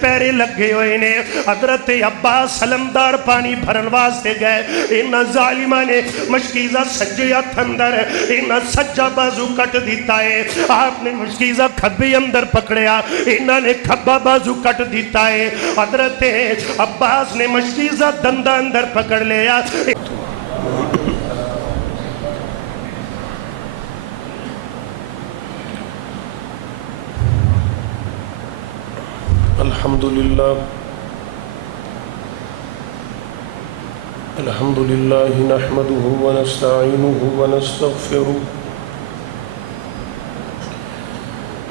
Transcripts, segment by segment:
پیرے لگے ہوئے نے. حضرت عباس سلمدار پانی بھرن واسطے گئے. انہاں ظالمہ نے مشکیزہ سجے ہتھ اندر انہاں سجا بازو کٹ دیتا ہے. آپ نے مشکیزہ کھبی اندر پکڑیا, انہاں نے کھبا بازو کٹ دیتا ہے. حضرت عباس نے مشکیزہ دندہ اندر پکڑ لیا. الحمد لله نحمده ونستعينه ونستغفره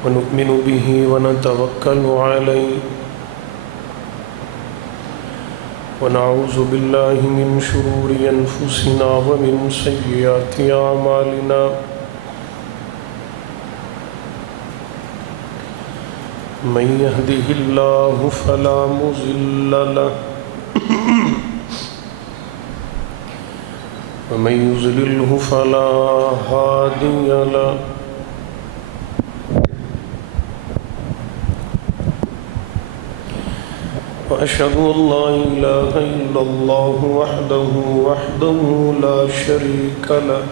ونؤمن به ونتوكل عليه ونعوذ بالله من شرور أنفسنا ومن سيئات أعمالنا من يهده الله فلا مضل له ومن يضلله فلا هادي له وأشهد أن لا إله إلا الله وحده لا شريك له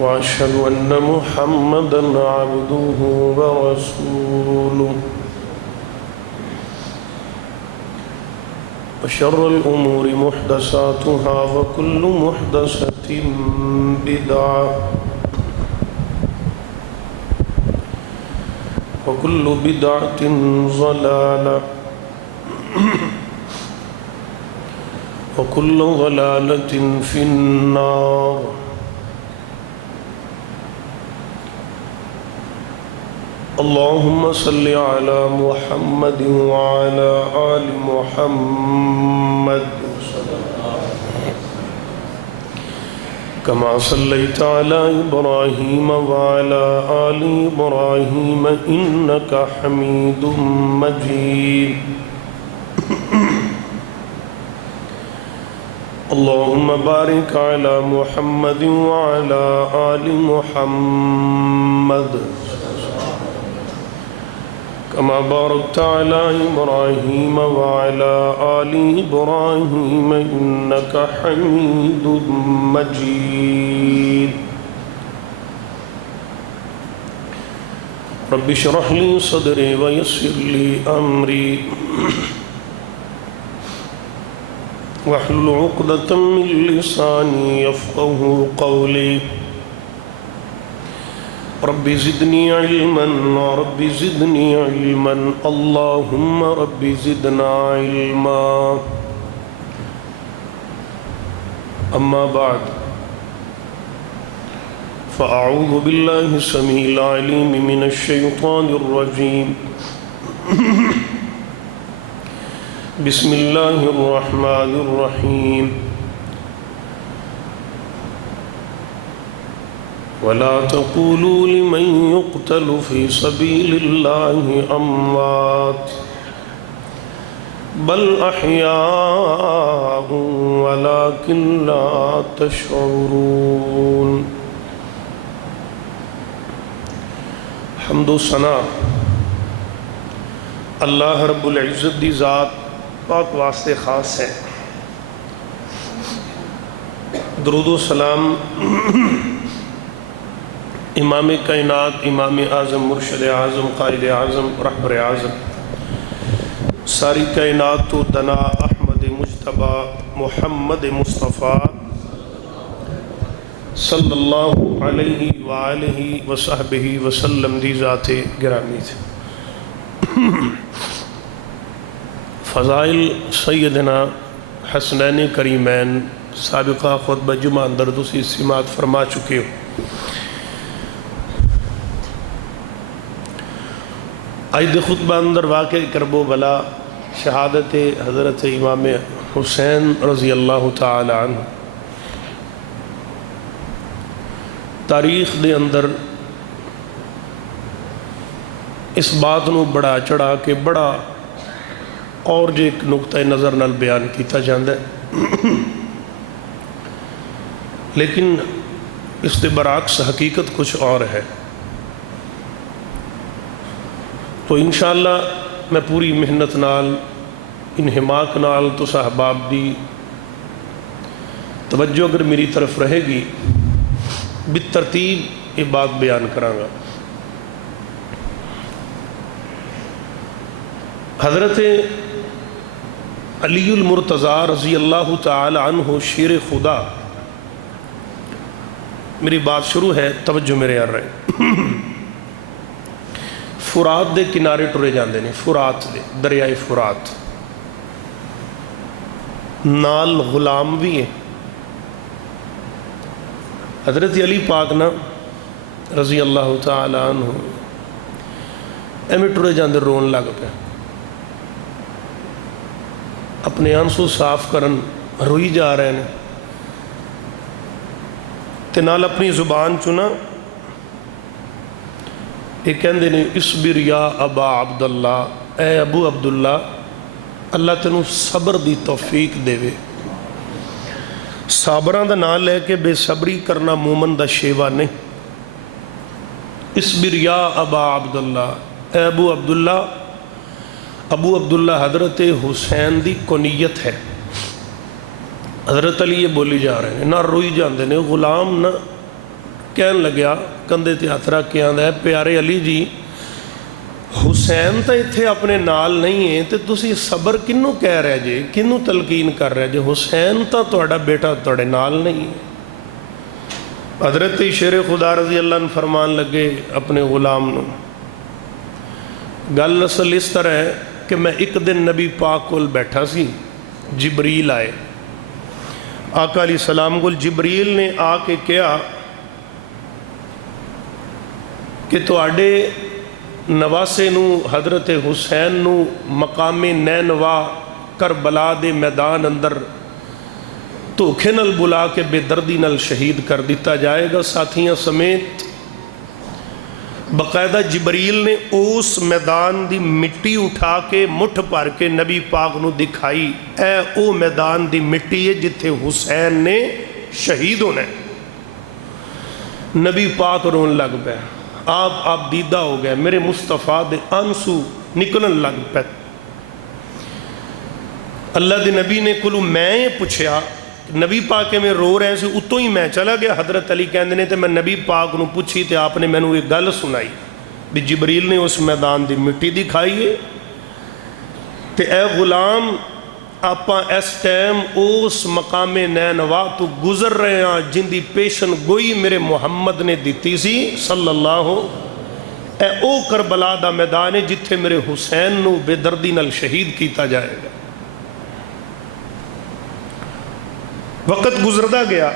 وأشهد أن محمدًا عبده ورسوله وشر الأمور محدثاتها وكل محدثة بدعة وكل بدعة ضلالة وكل ضلالة في النار. اللهم صل على محمد وعلى آل محمد كما صليت على إبراهيم وعلى آل إبراهيم إنك حميد مجيد. اللهم بارك على محمد وعلى آل محمد كما باركت على إبراهيم وعلى آل إبراهيم إنك حميد مجيد. رب اشرح لي صدري ويسر لي أمري واحلل عقدة من لساني يفقهوا قولي. رب زدني علما رب زدني علما اللهم رب زدنا علما. أما بعد فأعوذ بالله السميع العليم من الشيطان الرجيم. بسم الله الرحمن الرحيم. ولا تقولوا لمن يقتل في سبيل الله أموات بل أحياء ولكن لا تشعرون. حمد و ثنا اللہ رب العزت دی ذات پاک واسطے خاص ہے. درود و سلام امام کائنات امام اعظم مرشد اعظم قائد اعظم رہبر اعظم ساری کائنات تو دنا احمد مجتبی محمد مصطفیٰ صلی اللہ علیہ وآلہ وصحبہ وسلم دی ذات گرامی تھے. فضائل سیدنا حسنین کریمین سابقہ خطبہ جمعہ اندر دوسری سماعت فرما چکے ہو. عید خطبہ اندر واقع کربو بلا شہادت حضرت امام حسین رضی اللہ تعالی عنہ. تاریخ دے اندر اس بات نو بڑا چڑھا کے بڑا اور جو ایک نقطہ نظر نال بیان کیتا جاندہ ہے، لیکن اس کے برعکس حقیقت کچھ اور ہے. تو انشاءاللہ میں پوری محنت نال انہماک نال تو صاحباب دی توجہ اگر میری طرف رہے گی بالترتیب یہ بات بیان کراں گا۔ حضرت علی المرتضیٰ رضی اللہ تعالی عنہ شیر خدا، میری بات شروع ہے، توجہ میرے یار رہے۔ فرات دے کنارے ٹرے جاندے نے، فرات دے دریائے فرات، نال غلام بھی ہے۔ حضرت علی پاک نا رضی اللہ تعالی عنہ ایویں ٹرے جاندے رون لگ پے، اپنے آنسو صاف کرن روئی جا رہے ہیں، تے نال اپنی زبان چنا یہ کہندے نے اصبر یا ابا عبداللہ، اے ابو عبداللہ اللہ تینوں صبر دی توفیق دے وے۔ صابران دا نام لے کے بے صبری کرنا مومن دا شیوا نہیں۔ اصبر یا ابا عبداللہ، اے ابو عبداللہ، ابو عبداللہ حضرت حسین دی کنیت ہے۔ حضرت علی یہ بولی جا رہے ہیں، نہ روئی جاندے نے، غلام نہ کہن لگیا کندھے تے ہاتھ رکھ کے آندا ہے پیارے علی جی حسین تا اتھے اپنے نال نہیں ہیں تے تسی صبر کنوں کہہ رہے جے، کنوں تلقین کر رہے جے، حسین تا تہاڈا بیٹا تہاڈے نال نہیں ہے۔ حضرت شیر خدا رضی اللہ عنہ فرمان لگے اپنے غلام نو، گل اصل اس طرح ہے کہ میں ایک دن نبی پاک کول بیٹھا سی، جبریل آئے، آقا علیہ السلام کو جبریل نے آ کے کہا کہ تواڈے نواسے نو حضرت حسین نو مقام نینوا کربلا دے میدان اندر دھوکھے نال بلا کے بے دردی نال شہید کر دیتا جائے گا ساتھیاں سمیت۔ باقاعدہ جبریل نے اس میدان دی مٹی اٹھا کے مٹھ بھر کے نبی پاک نو دکھائی، اے او میدان دی مٹی ہے جتھے حسین نے شہید ہونا ہے۔ نبی پاک رون لگ پے، آپ دیدہ ہو گئے، میرے مصطفیٰ دے آنسو نکلن لگ پے۔ اللہ دے نبی نے کلو میں پوچھیا، نبی پاک میں رو رہے سے اتو ہی میں چلا گیا۔ حضرت علی کہندے نے تے میں نبی پاک نو پوچھی تے آپ نے میں نو ایک گل سنائی بھی جبریل نے اس میدان دی مٹی دکھائیے تے اے غلام آپاں اس ٹائم اس مقام نینوا تو گزر رہے ہیں جن دی پیشن گوئی میرے محمد نے دیتی سی صلی اللہ، اے او کربلا دا میدان ہے جتھے میرے حسین نو بے دردی نال شہید کیتا جائے گا۔ وقت گزردہ گیا،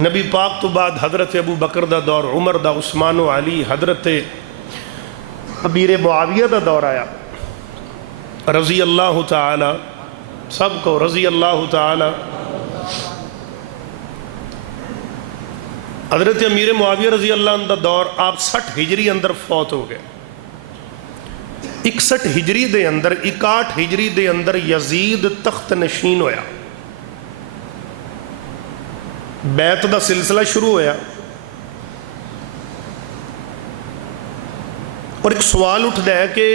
نبی پاک تو بعد حضرت ابو بکر دا دور، عمر دا، عثمان و علی، حضرت امیر معاویہ دا دور آیا رضی اللہ تعالی، سب کو رضی اللہ تعالی۔ حضرت امیر معاویہ رضی اللہ عنہ دا دور، آپ 60 ہجری اندر فوت ہو گئے۔ 61 ہجری دے اندر، 61 ہجری دے اندر یزید تخت نشین ہویا، بیعت دا سلسلہ شروع ہویا، اور ایک سوال اٹھتا ہے کہ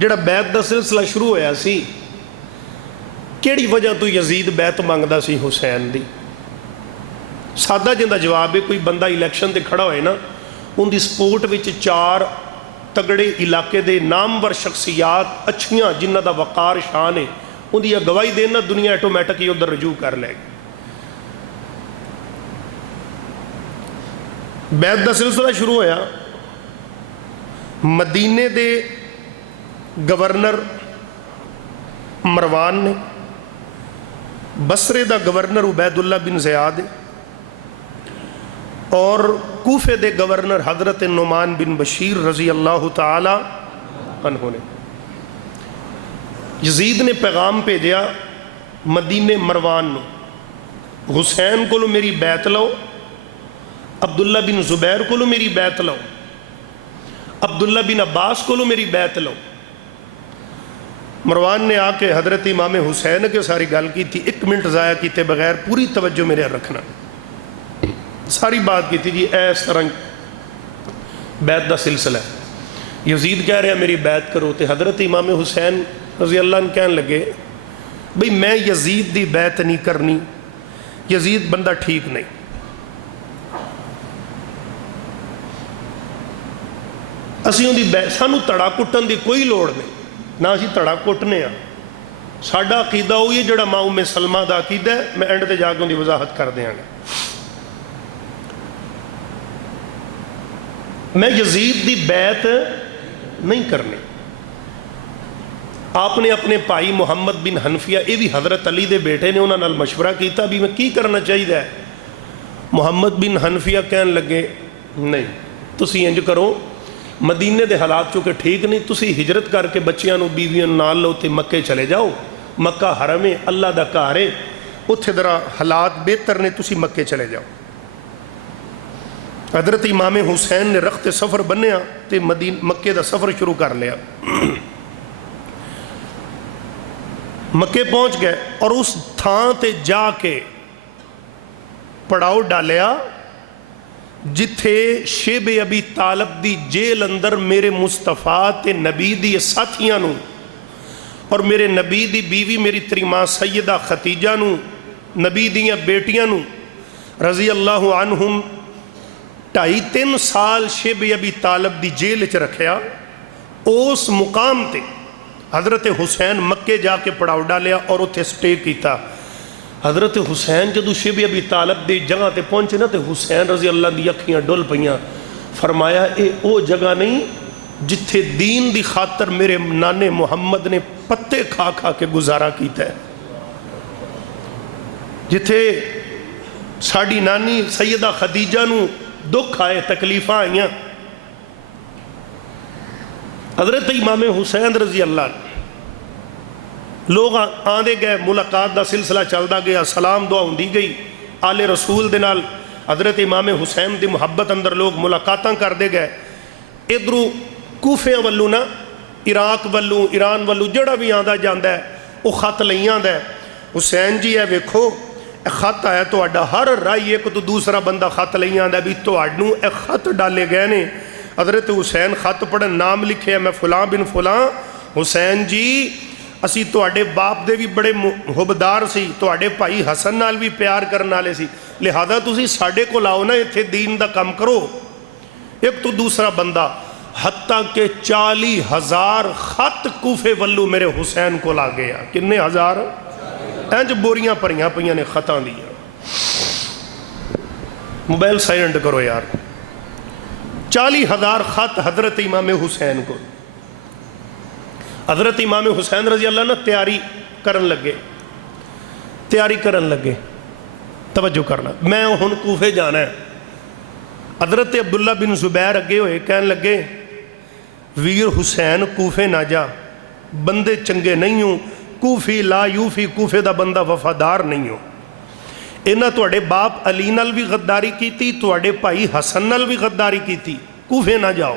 جڑا بیعت دا سلسلہ شروع ہویا سی کیڑی وجہ تو یزید بیعت مانگدا سی حسین دی؟ سادہ جندہ جواب ہے، کوئی بندہ الیکشن تے کھڑا ہوئے نا، ان دی سپورٹ وچ 4 تگڑے علاقے دے نامور شخصیات اچھیاں جنہ دا وقار شان ہے، ان دی اگوائی دینا دنیا ایٹومیٹک ہی ادھر رجوع کر لے گی۔ بیعت دا سلسلہ شروع ہویا، مدینے دے گورنر مروان نے، بصرے دا گورنر عبید اللہ بن زیاد اور کوفے دے گورنر حضرت نعمان بن بشیر رضی اللہ تعالی عنہ نے، یزید نے پیغام بھیجا مدینے مروان نو، حسین کو میری بیعت لو، عبداللہ بن زبیر کو میری بیعت لو، عبداللہ بن عباس کو میری بیعت لو۔ مروان نے آ کے حضرت امام حسین کے ساری گل کی تھی، 1 منٹ ضائع کیتے بغیر، پوری توجہ میرے رکھنا، ساری بات کی تھی جی اس طرح بیعت دا سلسلہ ہے۔ یزید کہہ رہا میری بیعت کرو، تو حضرت امام حسین رضی اللہ عنہ کہنے لگے بھئی میں یزید دی بیعت نہیں کرنی، یزید بندہ ٹھیک نہیں، اسی ان دی بیعت، سانو تڑا کٹن دی کوئی لوڑ نہیں، نہ اسی تڑا کٹنے ہاں، ساڈا عقیدہ ہوئی ہے جڑا ماں ام سلمہ دا عقیدہ ہے، میں اینڈ تے جا کے ان دی وضاحت کر دیاں گا۔ میں یزید دی بیعت نہیں کرنی۔ آپ نے اپنے بھائی محمد بن حنفیہ، یہ بھی حضرت علی دے بیٹے نے، انہوں نے مشورہ کیتا بھی میں کی کرنا چاہیے۔ محمد بن حنفیہ کہنے لگے نہیں تسی انج کرو، مدینے دے حالات چونکہ ٹھیک نہیں، تسی ہجرت کر کے بچیاں نو بیویاں نال لو تے مکے چلے جاؤ، مکہ حرم ہے، اللہ دا گھر ہے، اتھے ذرا حالات بہتر نے، تسی مکے چلے جاؤ۔ حضرت امام حسین نے رخت سفر بنیا تے مکے دا سفر شروع کر لیا۔ مکے پہنچ گئے اور اس تھان تے جا کے پڑاؤ ڈالیا جتھے شیب ابی طالب دی جیل اندر میرے مصطفیٰ تے نبی دی ساتھیاں نو اور میرے نبی دی بیوی میری تری ماں سیدہ خدیجہ نو، نبی دیاں بیٹیاں نو رضی اللہ عنہم 2.5-3 سال شیب ابی طالب دی جیل چ رکھیا۔ اس مقام تے حضرت حسین مکے جا کے پڑاؤ ڈالیا اور اتھے سٹے کیتا۔ حضرت حسین جدو شیب ابی طالب دی جگہ تے پہنچے نا تے حسین رضی اللہ دی اکھیاں ڈول پئیاں، فرمایا اے او جگہ نہیں جتھے دین دی خاطر میرے نانے محمد نے پتے کھا کھا کے گزارا کیتا ہے، جتھے ساڑی نانی سیدہ خدیجہ نو دکھ آئے، تکلیفہ آئیاں۔ حضرت امام حسین رضی اللہ عنہ لوگ آندے گئے، ملاقات دا سلسلہ چلدا گیا، سلام دعا ہوندی گئی، آل رسول دے نال حضرت امام حسین دی محبت اندر لوگ ملاقاتاں کر دے گئے۔ ادھروں کوفے والوں نا، عراق والوں، ایران والوں جڑا بھی آندا جاندا ہے وہ خط لئی آندا ہے، حسین جی ہے ویکھو اے خط آیا تہاڈا، ہر رائی ایک تو دوسرا بندہ خط لئی آندا بھی تہاڈوں اے خط ڈالے گئے نے۔ حضرت حسین خط پڑھن، نام لکھے ہے میں فلاں بن فلاں، حسین جی اسی تہاڈے باپ دے بھی بڑے محبدار سی، تہاڈے بھائی حسن نال بھی پیار کرن والے سی، لہذا تسی ساڈے کول آؤ نا، ایتھے دین دا کام کرو۔ ایک تو دوسرا بندہ، حتیٰ کہ 40,000 خط کوفے والو میرے حسین کو لا گیا۔ کنے ہزار؟ انج بوریاں پریاں پئیاں نے خطاں دیا۔ موبائل سائلنٹ کرو یار۔ 40,000 خط حضرت امام حسین کو۔ حضرت امام حسین رضی اللہ عنہ تیاری کرن لگے، توجہ کرنا، میں ہن کوفے جانا ہے۔ حضرت عبداللہ بن زبیر اگے ہوئے کہنے لگے ویر حسین کوفے نہ جا، بندے چنگے نہیں ہوں، کوفی لا یوفی، کوفے دا بندہ وفادار نہیں ہو، انہاں تواڈے باپ علی نال بھی غداری کیتی، تواڈے بھائی حسن نال بھی غداری کیتی، کوفے نہ جاؤ۔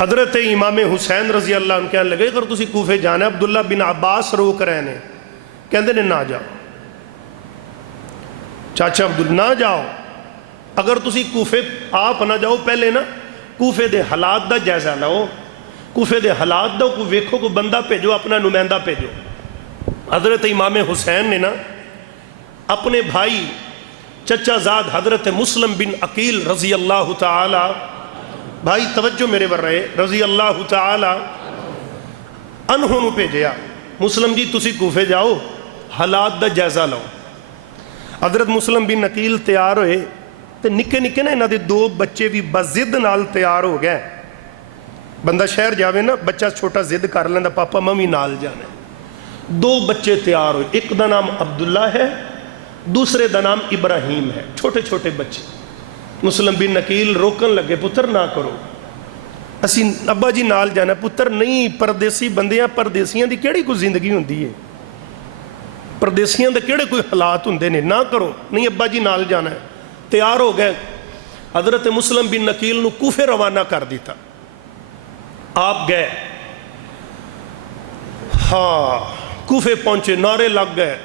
حضرت امام حسین رضی اللہ عنہ کہنے لگے اگر تسی کوفے جانا ہے، عبداللہ بن عباس روک رہے نے، کہندے نے نہ جاؤ، چاچا عبداللہ نہ جاؤ، اگر تسی کوفے آپ نہ جاؤ، پہلے نا کوفے دے حالات دا جائزہ لو، کوفے دے حالات دا کوئی ویکھو، کوئی بندہ بھیجو، اپنا نمائندہ بھیجو۔ حضرت امام حسین نے نا اپنے بھائی چچا زاد حضرت مسلم بن عقیل رضی اللہ تعالی، بھائی توجہ میرے ور رہے، رضی اللہ تعالی انہوں نے بھیجیا، مسلم جی تسی کوفے جاؤ، حالات دا جائزہ لو۔ حضرت مسلم بن عقیل تیار ہوئے، تے نکے نکے نا انہاں دے 2 بچے بھی بزد نال تیار ہو گئے۔ بندہ شہر جاوے نا، بچہ چھوٹا زد کر لیندا پاپا ممی نال جانا ہے۔ 2 بچے تیار ہوئے، ایک دا نام عبداللہ ہے، دوسرے دا نام ابراہیم ہے، چھوٹے چھوٹے بچے۔ مسلم بن عقیل روکن لگے، پتر نہ کرو، اسی ابا جی نال جانا۔ پتر نہیں، پردیسی بندیاں، پردیسیاں دی کیڑی کوئی زندگی ہوندی ہے، پردیسیاں دے کیڑے کوئی حالات ہوندے نے، نہ کرو، نہیں ابا جی نال جانا ہے۔ تیار ہو گئے، حضرت مسلم بن عقیل نو کوفے روانہ کر دیتا، آپ گئے، ہاں کوفے پہنچے، نعرے لگ گئے،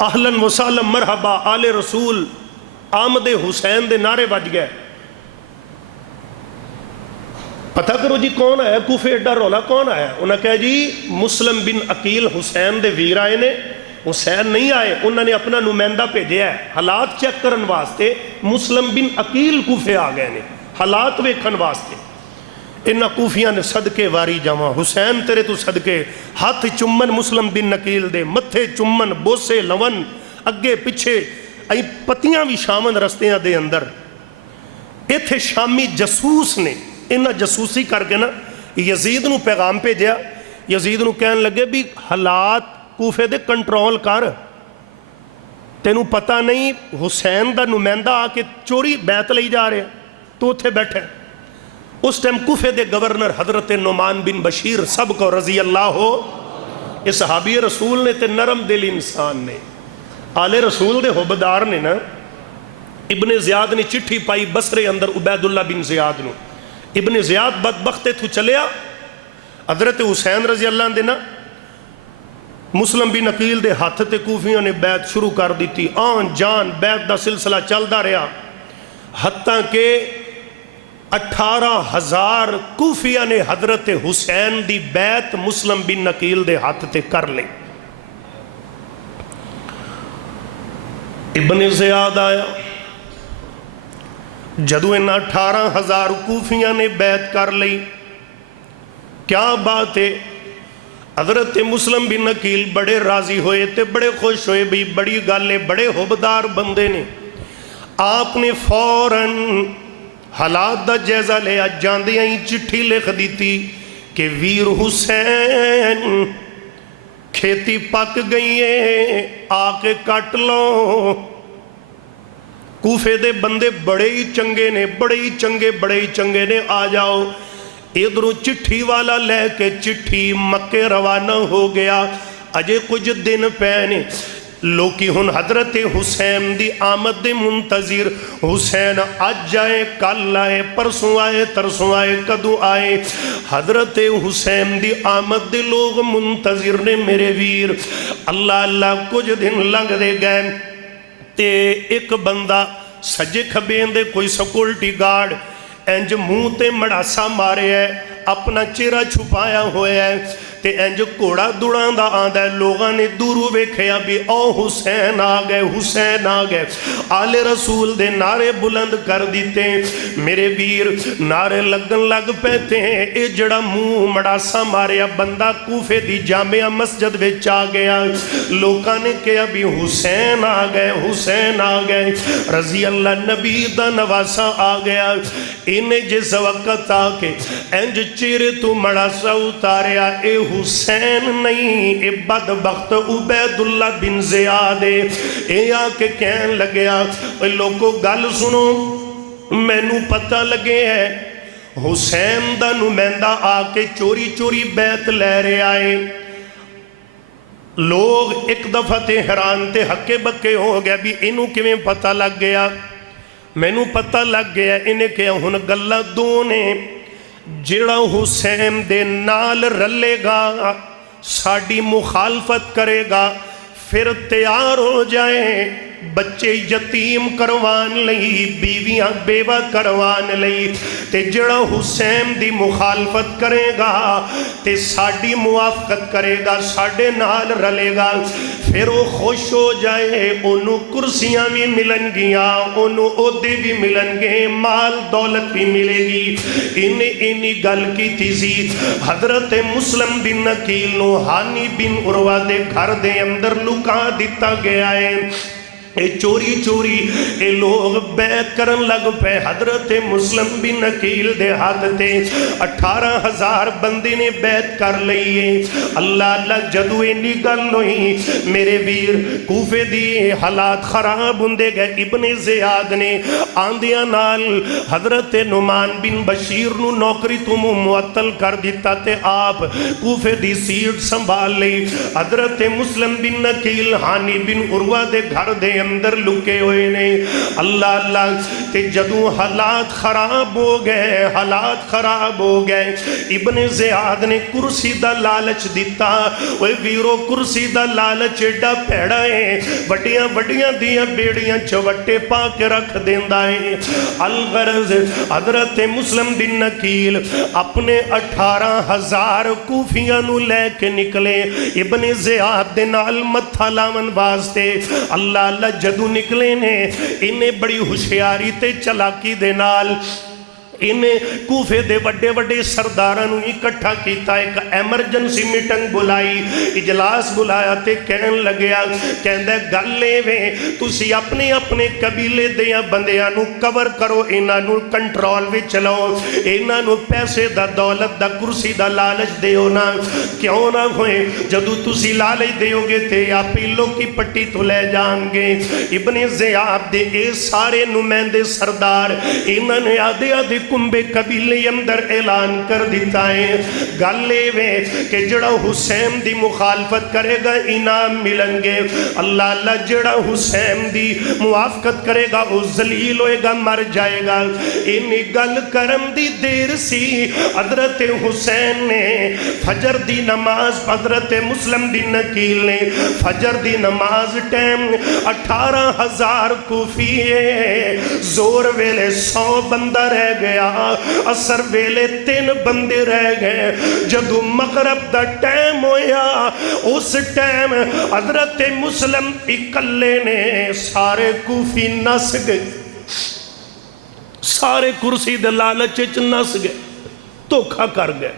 اہلاً و سہلاً مرحبا آل رسول، آمد حسین دے نعرے بج گئے۔ پتہ کرو جی کون آیا کوفے ایڈا رولا کون آیا؟ انہاں کہا جی مسلم بن عقیل حسین دے ویر آئے نے، حسین نہیں آئے، انہوں نے اپنا نمائندہ بھیجیا ہے حالات چیک کرن واسطے، مسلم بن عقیل کوفے آ گئے نے حالات ویکھن واسطے۔ انہاں کوفیاں نے صدقے واری جاواں، حسین تیرے تو صدقے، ہاتھ چمن مسلم بن عقیل دے، متھے چمن، بوسے لون، اگے پیچھے ای پتیاں بھی شامن رستیاں دے اندر۔ ایتھے شامی جسوس نے انہاں جسوسی کر کے نا یزید نو پیغام بھیجیا، یزید نو کہن لگے بھی حالات کوفے دے کنٹرول کر، تینوں پتہ نہیں حسین دا نمائندہ آ کے چوری بیعت لئی جا رہے تو اتھے بیٹھے۔ اس ٹائم کوفے دے گورنر حضرت نعمان بن بشیر سب کو رضی اللہ ہو، اس صحابی رسول نے تے نرم دل انسان نے، آل رسول دے حبدار نے نا، ابن زیاد نے چٹھی پائی بصرے اندر عبید اللہ بن زیاد نو، ابن زیاد بدبخت تو چلیا، حضرت حسین رضی اللہ عنہ نا مسلم بن عقیل دے ہاتھ تے کوفیوں نے بیعت شروع کر دیتی، آن جان بیعت دا سلسلہ چلدا رہا، حتیٰ کہ 18,000 کوفیہ نے حضرت حسین دی بیعت مسلم بن عقیل دے ہاتھ تے کر لے۔ ابن زیاد آیا، جدو ان 18,000 کوفیاں نے بیعت کر لئی، کیا بات ہے؟ حضرت مسلم بن عقیل بڑے راضی ہوئے تے بڑے خوش ہوئے، بھی بڑی گالے بڑے حبدار بندے نے۔ آپ نے فوراً حالات دا جائزہ لیا، جاندے آئیں چٹھی لکھ دیتی کہ ویر حسین کھیتی پک گئی ہے، آ کے کٹ لو۔ کوفے دے بندے بڑے ہی چنگے نے، بڑے ہی چنگے نے، آ جاؤ۔ ادھروں چٹھی والا لے کے چٹھی مکے روانہ ہو گیا۔ اجے کچھ دن پہنے لوکی ہن حضرت حسین دی آمد دے منتظر، حسین آج جائے کل آئے پرسوں آئے ترسوں آئے کدو آئے، حضرت حسین دی آمد دے لوگ منتظر نے میرے ویر۔ اللہ اللہ کچھ دن لگ دے گئے تے ایک بندہ سجے کھبین دے کوئی سیکورٹی گارڈ انج منہ تے مڑاسا مارے ہے، اپنا چہرہ چھپایا ہوئے ہے تے انج کوڑا دوڑان دا آندہ ہے۔ لوگاں نے دورو ویکھیا بھی او حسین آ گئے، حسین آ گئے۔ آل رسول دے نعرے بلند کر دیتے ہیں، میرے ویر نعرے لگن لگ پیتے ہیں۔ اے جڑا منہ مڑاسا ماریا بندہ کوفے دی جامعہ مسجد وچ آ گیا، لوگاں نے کہا بھی حسین آ گئے، حسین آ گئے، رضی اللہ نبی دا نواسا آ گیا۔ انہیں جس وقت آ کے انج چہرے تو مڑاسا اتاریا، اے حسین نہیں، اے بدبخت عبید اللہ بن زیاد ہے۔ اے آ کے کہن لگیا، اے لوگوں گل سنو، میں نو پتہ لگے ہے حسین دا نمائندہ آ کے چوری چوری بیعت لے رہے آئے۔ لوگ ایک دفعہ تے حیران تے ہکے بکے ہو گیا بھی انہوں کیویں پتہ لگ گیا؟ میں نو پتہ لگ گیا، انہیں کہا ہن گلہ دو نے، جڑا حسین دے نال رلے گا ساڑی مخالفت کرے گا پھر تیار ہو جائے بچے یتیم کروان لئی، بیویاں بیوہ کروان لئی، تے جڑا حسین دی مخالفت کرے گا تے ساڑی موافقت کرے گا، ساڑے نال رلے گا، پھر وہ خوش ہو جائے، انہوں کرسیاں بھی ملن گیاں، انہوں عہدے بھی ملن گے، مال دولت بھی ملے گی۔ انہی گل کی تیزی حضرت مسلم بن عقیل نو ہانی بن عروہ دے گھر دے اندر لکا دیتا گیا ہے۔ اے چوری چوری اے لوگ بیعت کرن لگ پہ حضرت مسلم بن عقیل دے ہاتھ تے 18,000 بندے نے بیعت کر لئیے۔ اللہ اللہ جدو اینی گل ہوئی میرے ویر کوفے دی حالات خراب ہندے گئے۔ ابن زیاد نے آندیاں نال حضرت نعمان بن بشیر نو نوکری تو معطل کر دیتا تے آپ کوفے دی سیٹ سنبھال لئی۔ حضرت مسلم بن عقیل ہانی بن عروہ دے گھر دے اندر لکے ہوئے نے اللہ اللہ تے جدوں حالات خراب ہو گئے حالات خراب ہو گئے ابن زیاد نے کرسی دا لالچ دیتا اوے ویرو کرسی دا لالچ ایڈا پیڑا ہے وڈیاں وڈیاں دیاں بیڑیاں چوٹے پا کے رکھ دیندا ہے الغرض حضرت مسلم بن نکیل اپنے 18,000 کوفیاں نو لے کے نکلے ابن زیاد دے نال متھا لاون واسطے اللہ اللہ جدو نکلے نے انہیں بڑی ہوشیاری تے چلاکی دے نال انہیں کوفے دے وڈے وڈے سردارانو اکٹھا کیتا ایک ایمرجنسی میٹنگ بلائی اجلاس بلایا تے کہن لگیا کہندے گلے ویں تسی اپنے اپنے قبیلے دیاں بندیاں نو کور کرو انہاں نو کنٹرول وچ چلاؤ انہاں نو پیسے دا دولت دا کرسی دا لالچ دیو نا کیوں نہ ہوئے جدو تسی لالچ دیو گے تے آپ پیلو کی پٹی تو لے جان گے ابن زیاد دے اے سارے نمائندے سردار انہاں نے آدھے آدھے کنبے قبیلے اندر اعلان کر دیتا ہے گالے وے کہ جڑا حسین دی مخالفت کرے گا انعام ملیں گے اللہ اللہ جڑا حسین دی موافقت کرے گا وہ ذلیل ہوئے گا مر جائے گا انہی گل کرم دی دیر سی حضرت حسین نے فجر دی نماز حضرت مسلم دی نکیل نے فجر دی نماز ٹیم 18,000 کوفیے زور ویلے 100 بندہ رہ گیا اثر ویلے 3 بندے رہ گئے جدو مغرب دا ٹائم ہویا اس ٹائم حضرت مسلم اکلے نے سارے کوفی نس گئے سارے کرسی دے لالچ نس گئے دھوکا کر گئے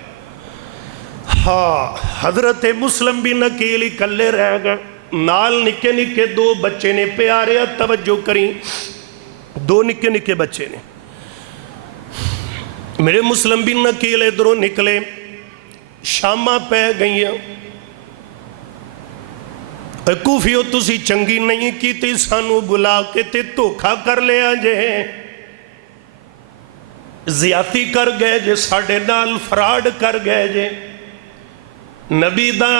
ہاں حضرت مسلم بھی نکیل اکلے رہ گئے نال نکے نکے 2 بچے نے پیارے توجہ کریں 2 نکے نکے بچے نے میرے مسلم بن نکیل ادھروں نکلے شامہ پہ گئی کوفیو تسی چنگی نہیں کی تے سانو بلا کے تے دھوکا کر لیا جے زیادتی کر گئے جے ساڑھے نال فراڈ کر گئے جے نبی دا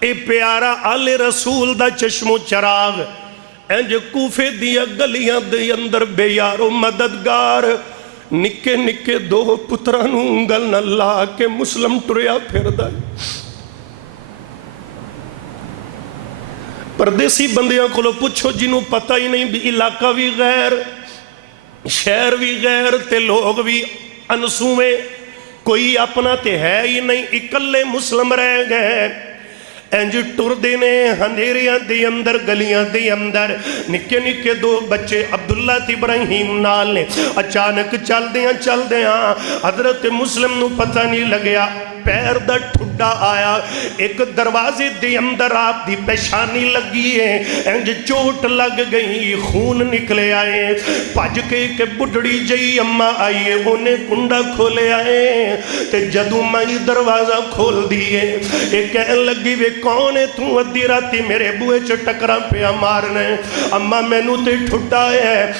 اے پیارا آل رسول دا چشم و چراغ انج کوفے دیا گلیاں دے اندر بے یارو مددگار نکے نکے 2 پترانو انگل نہ لا کے مسلم ٹریا پھر دائی پردیسی بندیاں کو لو پوچھو جنہوں پتہ ہی نہیں بھی علاقہ بھی غیر شہر بھی غیر تے لوگ بھی انسویں کوئی اپنا تے ہے ہی نہیں اکلے مسلم رہ گئے انج ٹر دینے ہندیریاں دی اندر گلیاں دی اندر نکے نکے 2 بچے عبداللہ تے ابراہیم نال نے اچانک چل دیاں حضرت مسلم نو پتہ نہیں لگیا پیر دا ٹھڈا آیا ایک دروازے دی اندر آپ دی پیشانی لگی ہے انج چوٹ لگ گئی خون نکلے آئے پاج کے کہ بڑھڑی جئی اممہ آئیے انہیں کنڈا کھولے آئے تے جدو مائی دروازہ کھول دیئے ایک کہن لگی وے کون ہے تو ادھی راتی میرے بوئے چھ ٹکرا پیا مارنے اممہ میں نو تے ٹھڈا ہے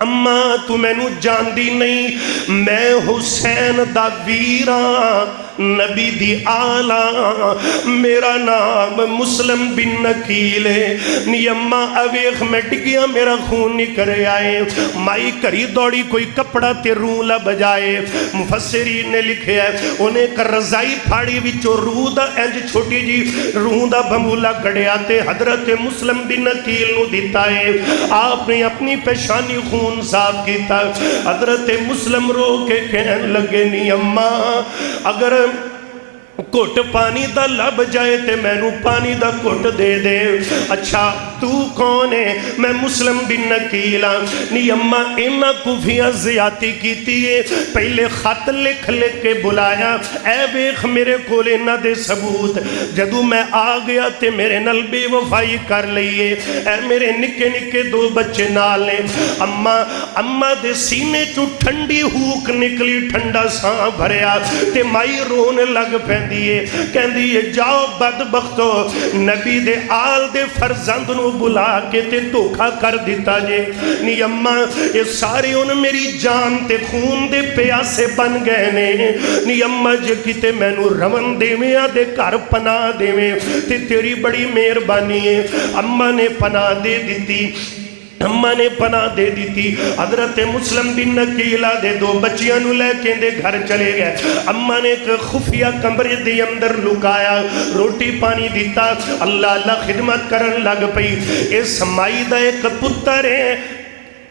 اممہ تو میں نو جان دی نہیں میں حسین دا ویران نبی دی آلہ میرا نام مسلم بن نکیل ہے نی اممہ اویخ میں ڈگیا میرا خون نکرے آئے مائی کری دوڑی کوئی کپڑا تے رولا بجائے مفسرین نے لکھے ہے انہیں کر رضائی پھاڑی وچو روح دا انج چھوٹی جی روح دا بھمولا کڑے آتے حضرت مسلم بن نکیل نو دیتا ہے آپ نے اپنی پیشانی خون صاف کیتا حضرت مسلم رو کے کہن لگے نی اممہ اگر کوٹ پانی دا لب جائے تے میں نو پانی دا کوٹ دے دے اچھا تو کون ہے میں مسلم بن نکیلا نی اممہ اینا کوفیاں زیادتی کیتی ہے پہلے خط لکھ لکھ کے بلایا اے ویخ میرے کولے نہ دے ثبوت جدو میں آ گیا تے میرے نل بے وفائی کر لئیے اے میرے نکے نکے 2 بچے نالے اممہ دے سینے چو ٹھنڈی ہوک نکلی ٹھنڈا ساں بھریا تے مائی رونے لگ پہن دیئے کہن دیئے جاؤ بدبختو نبی دے آل دے فرزند نو نو بلا کے تے دھوکھا کر دیتا جے نی اما یہ سارے ان میری جان تے خون دے پیاسے بن گئے نے نی اما جے کتے میں نو رون دے میں آدھے گھر پناہ دے میں تے تیری بڑی مہربانی ہے اما نے پناہ دے دیتی اماں نے پناہ دے دی تھی حضرت مسلم بن نکیلہ دے دو بچیاں نو لے کے دے گھر چلے گئے اماں نے ایک خفیہ کمرے دے اندر لکایا روٹی پانی دیتا اللہ خدمت کرن لگ پئی اس مائی دا ایک پتر ہے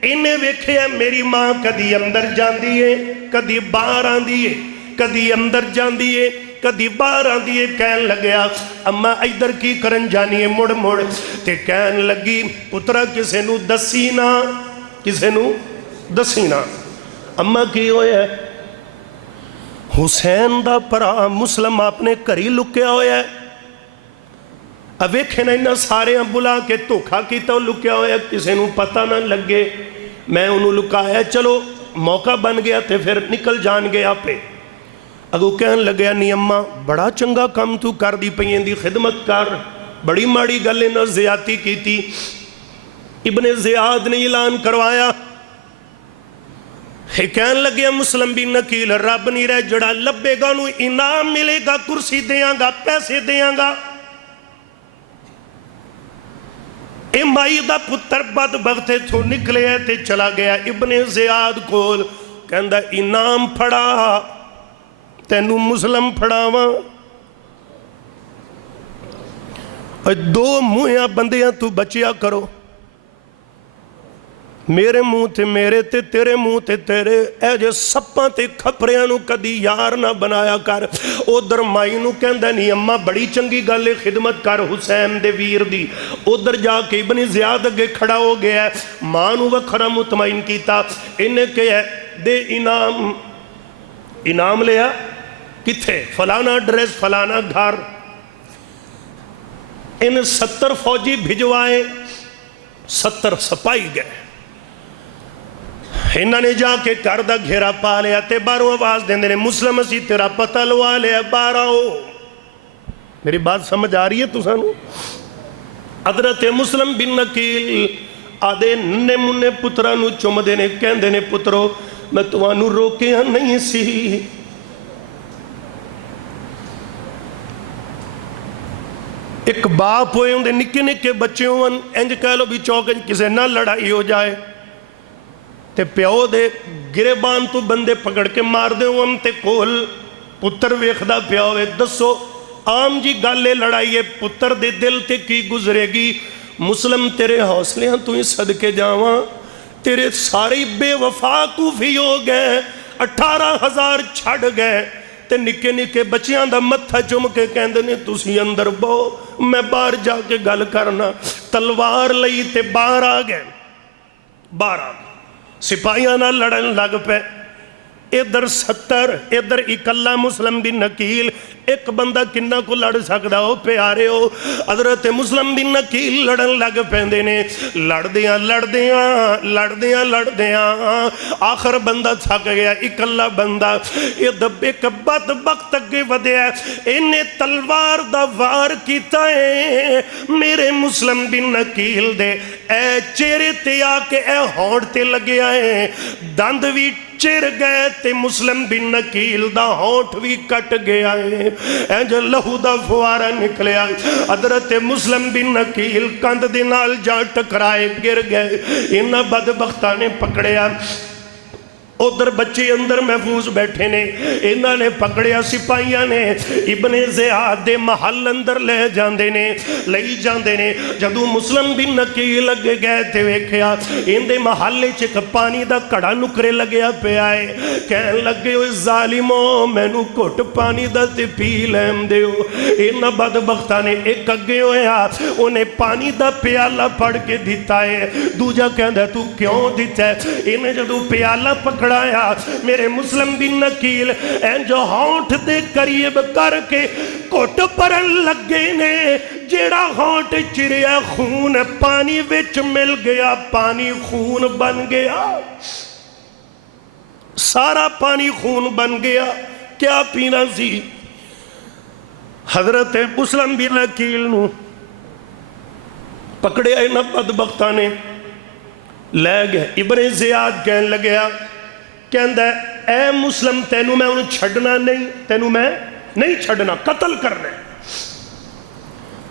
انہیں ویکھے میری ماں کدی اندر جاندی ہے کدی باہر آندی ہے کدی اندر جاندی ہے کدی باہر آندی ہے کہن لگیا اما ادھر کی کرن جانی ہے مڑ مڑ تے کہن لگی پترا کسے نو دسی نا کسے نو دسی نا اما کی ہوئے ہے حسین دا پرا مسلم اپنے کری لکیا ہوئے ہے اب ویکھے نا انہا سارے بلا کے دھوکھا کیتا لکیا ہوئے ہے کسے نو پتہ نہ لگے میں انہوں لکایا چلو موقع بن گیا تے پھر نکل جان گیا پہ اگو کہن لگیا نی اماں بڑا چنگا کم تو کر دی پئیں دی خدمت کر بڑی ماڑی گلے نہ زیادتی کی تھی ابن زیاد نے اعلان کروایا کہن لگیا مسلم بن نکیل رب نہیں رہ جڑا لبے گا نو انعام ملے گا کرسی دیاں گا پیسے دیاں گا اے مائی دا پتر بدبخت تھو نکلے تے چلا گیا ابن زیاد کول کہندہ انعام پھڑا تینو مسلم پھڑاواں دو مویاں بندیاں تو بچیا کرو میرے منہ تے میرے تے تیرے منہ تے تیرے اے جے سپاں تے کھپریاں نو کدی یار نہ بنایا کر او در مائی نو کہندہ نہیں اماں بڑی چنگی گالے خدمت کر حسین دے ویر دی او در جا کے ابن زیاد اگے کھڑا ہو گیا ہے ماں نو وکھرا مطمئن کیتا انہیں کہ دے انعام لیا کتھے فلانا ڈریس فلانا گھر ان 70 فوجی بھجوائے 70 سپائی گئے انہوں نے جا کے کردہ گھیرا پا لیا تے باروں آواز دیں دینے مسلم اسی تیرا پتہ لوا لیا باراؤ میری بات سمجھ آ رہی ہے تو سانو حضرت مسلم بن نکیل آدھے ننے منے پترانو چم دینے کہن دینے پترو میں توانو روکے ہاں نہیں سی ایک باپ ہوئے ہوں دے نکے نکے بچے ہوں انج کہہ لو بھی چوکن کسے نہ لڑائی ہو جائے تے پیو دے گریبان تو بندے پکڑ کے مار دے ہوں تے کول پتر ویخدہ پیو ہوئے دسو عام جی گالے لڑائیے پتر دے دل تے کی گزرے گی مسلم تیرے حوصلے ہاں تو ہی صدقے جاواں تیرے ساری بے وفا کوفی ہو گئے 18,000 چھڑ گئے تے نکے نکے بچیاں دا متھا چم کے کہندے نے تسی اندر بو میں باہر جا کے گل کرنا تلوار لئی تے باہر آ گئے باہر آ گئے سپاہیاں نہ لڑن لگ پہ ادھر 70 ادھر اکلہ مسلم بن نکیل ایک بندہ کنہ کو لڑ سکدا ہو پیارے ہو حضرت مسلم بن نکیل لڑن لگ پیندے نے لڑدیاں آخر بندہ تھک گیا اکلہ بندہ ایک بدبخت اگے ودیا انہیں تلوار دا وار کیتا ہے میرے مسلم بن نکیل دے اے چہرے تے آ کے اے ہونٹ تے لگے آئے دند بھی چر گئے تے مسلم بن نکیل دا ہونٹ بھی کٹ گیا ہے اے جو لہو دا فوارہ نکلیا حضرت مسلم بن نکیل کند دینال جا ٹکرائے گر گئے انہا بدبختہ نے پکڑیا ادھر بچے اندر محفوظ بیٹھے نے انہاں نے پکڑیا سپاہیاں نے ابن زیاد دے محل اندر لے جاندے نے لئی جاندے نے جدو مسلم بن نکیل لگے گئے تھے ویکھیا ان دے محلے چک پانی دا کڑا نکرے لگیا پہ آئے کہن لگے ہوئے ظالموں میں نو کٹ پانی دا تے پی لیم دے ہو انہاں بدبختہ نے ایک اگے ہویا انہیں پانی دا پیالہ پڑھ کے دیتا ہے دوجہ کہندہ تو کیوں دیتا ہے انہیں جدو پیالہ پکڑ میرے مسلم بن نکیل این جو ہونٹ دے قریب کر کے کوٹ پرن لگے نے جیڑا ہونٹ چریا خون پانی وچ مل گیا پانی خون بن گیا سارا پانی خون بن گیا کیا پینا سی حضرت مسلم بن نکیل نو پکڑے انہاں بدبختاں نے لے گئے. ابن زیاد کہن لگیا کہندا ہے اے مسلم تینوں میں انہوں چھڑنا نہیں, تینوں میں نہیں چھڑنا, قتل کرنا ہے.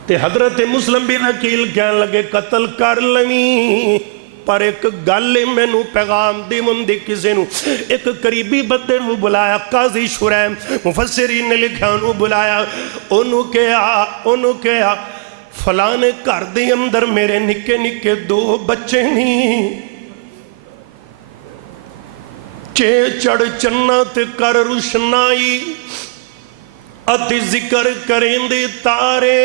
تے حضرت مسلم بن عقیل کہن لگے قتل کر لویں پر ایک گل میں نو پیغام دی مندی کسے نو ایک قریبی بندے نو بلایا. قاضی شریم مفسرین نے لکھا انہوں بلایا, انہوں کہا فلانے گھر دے اندر میرے نکے نکے 2 بچے نہیں, چے چڑھ چنا تے کر روشنائی اتی ذکر کریں دے تارے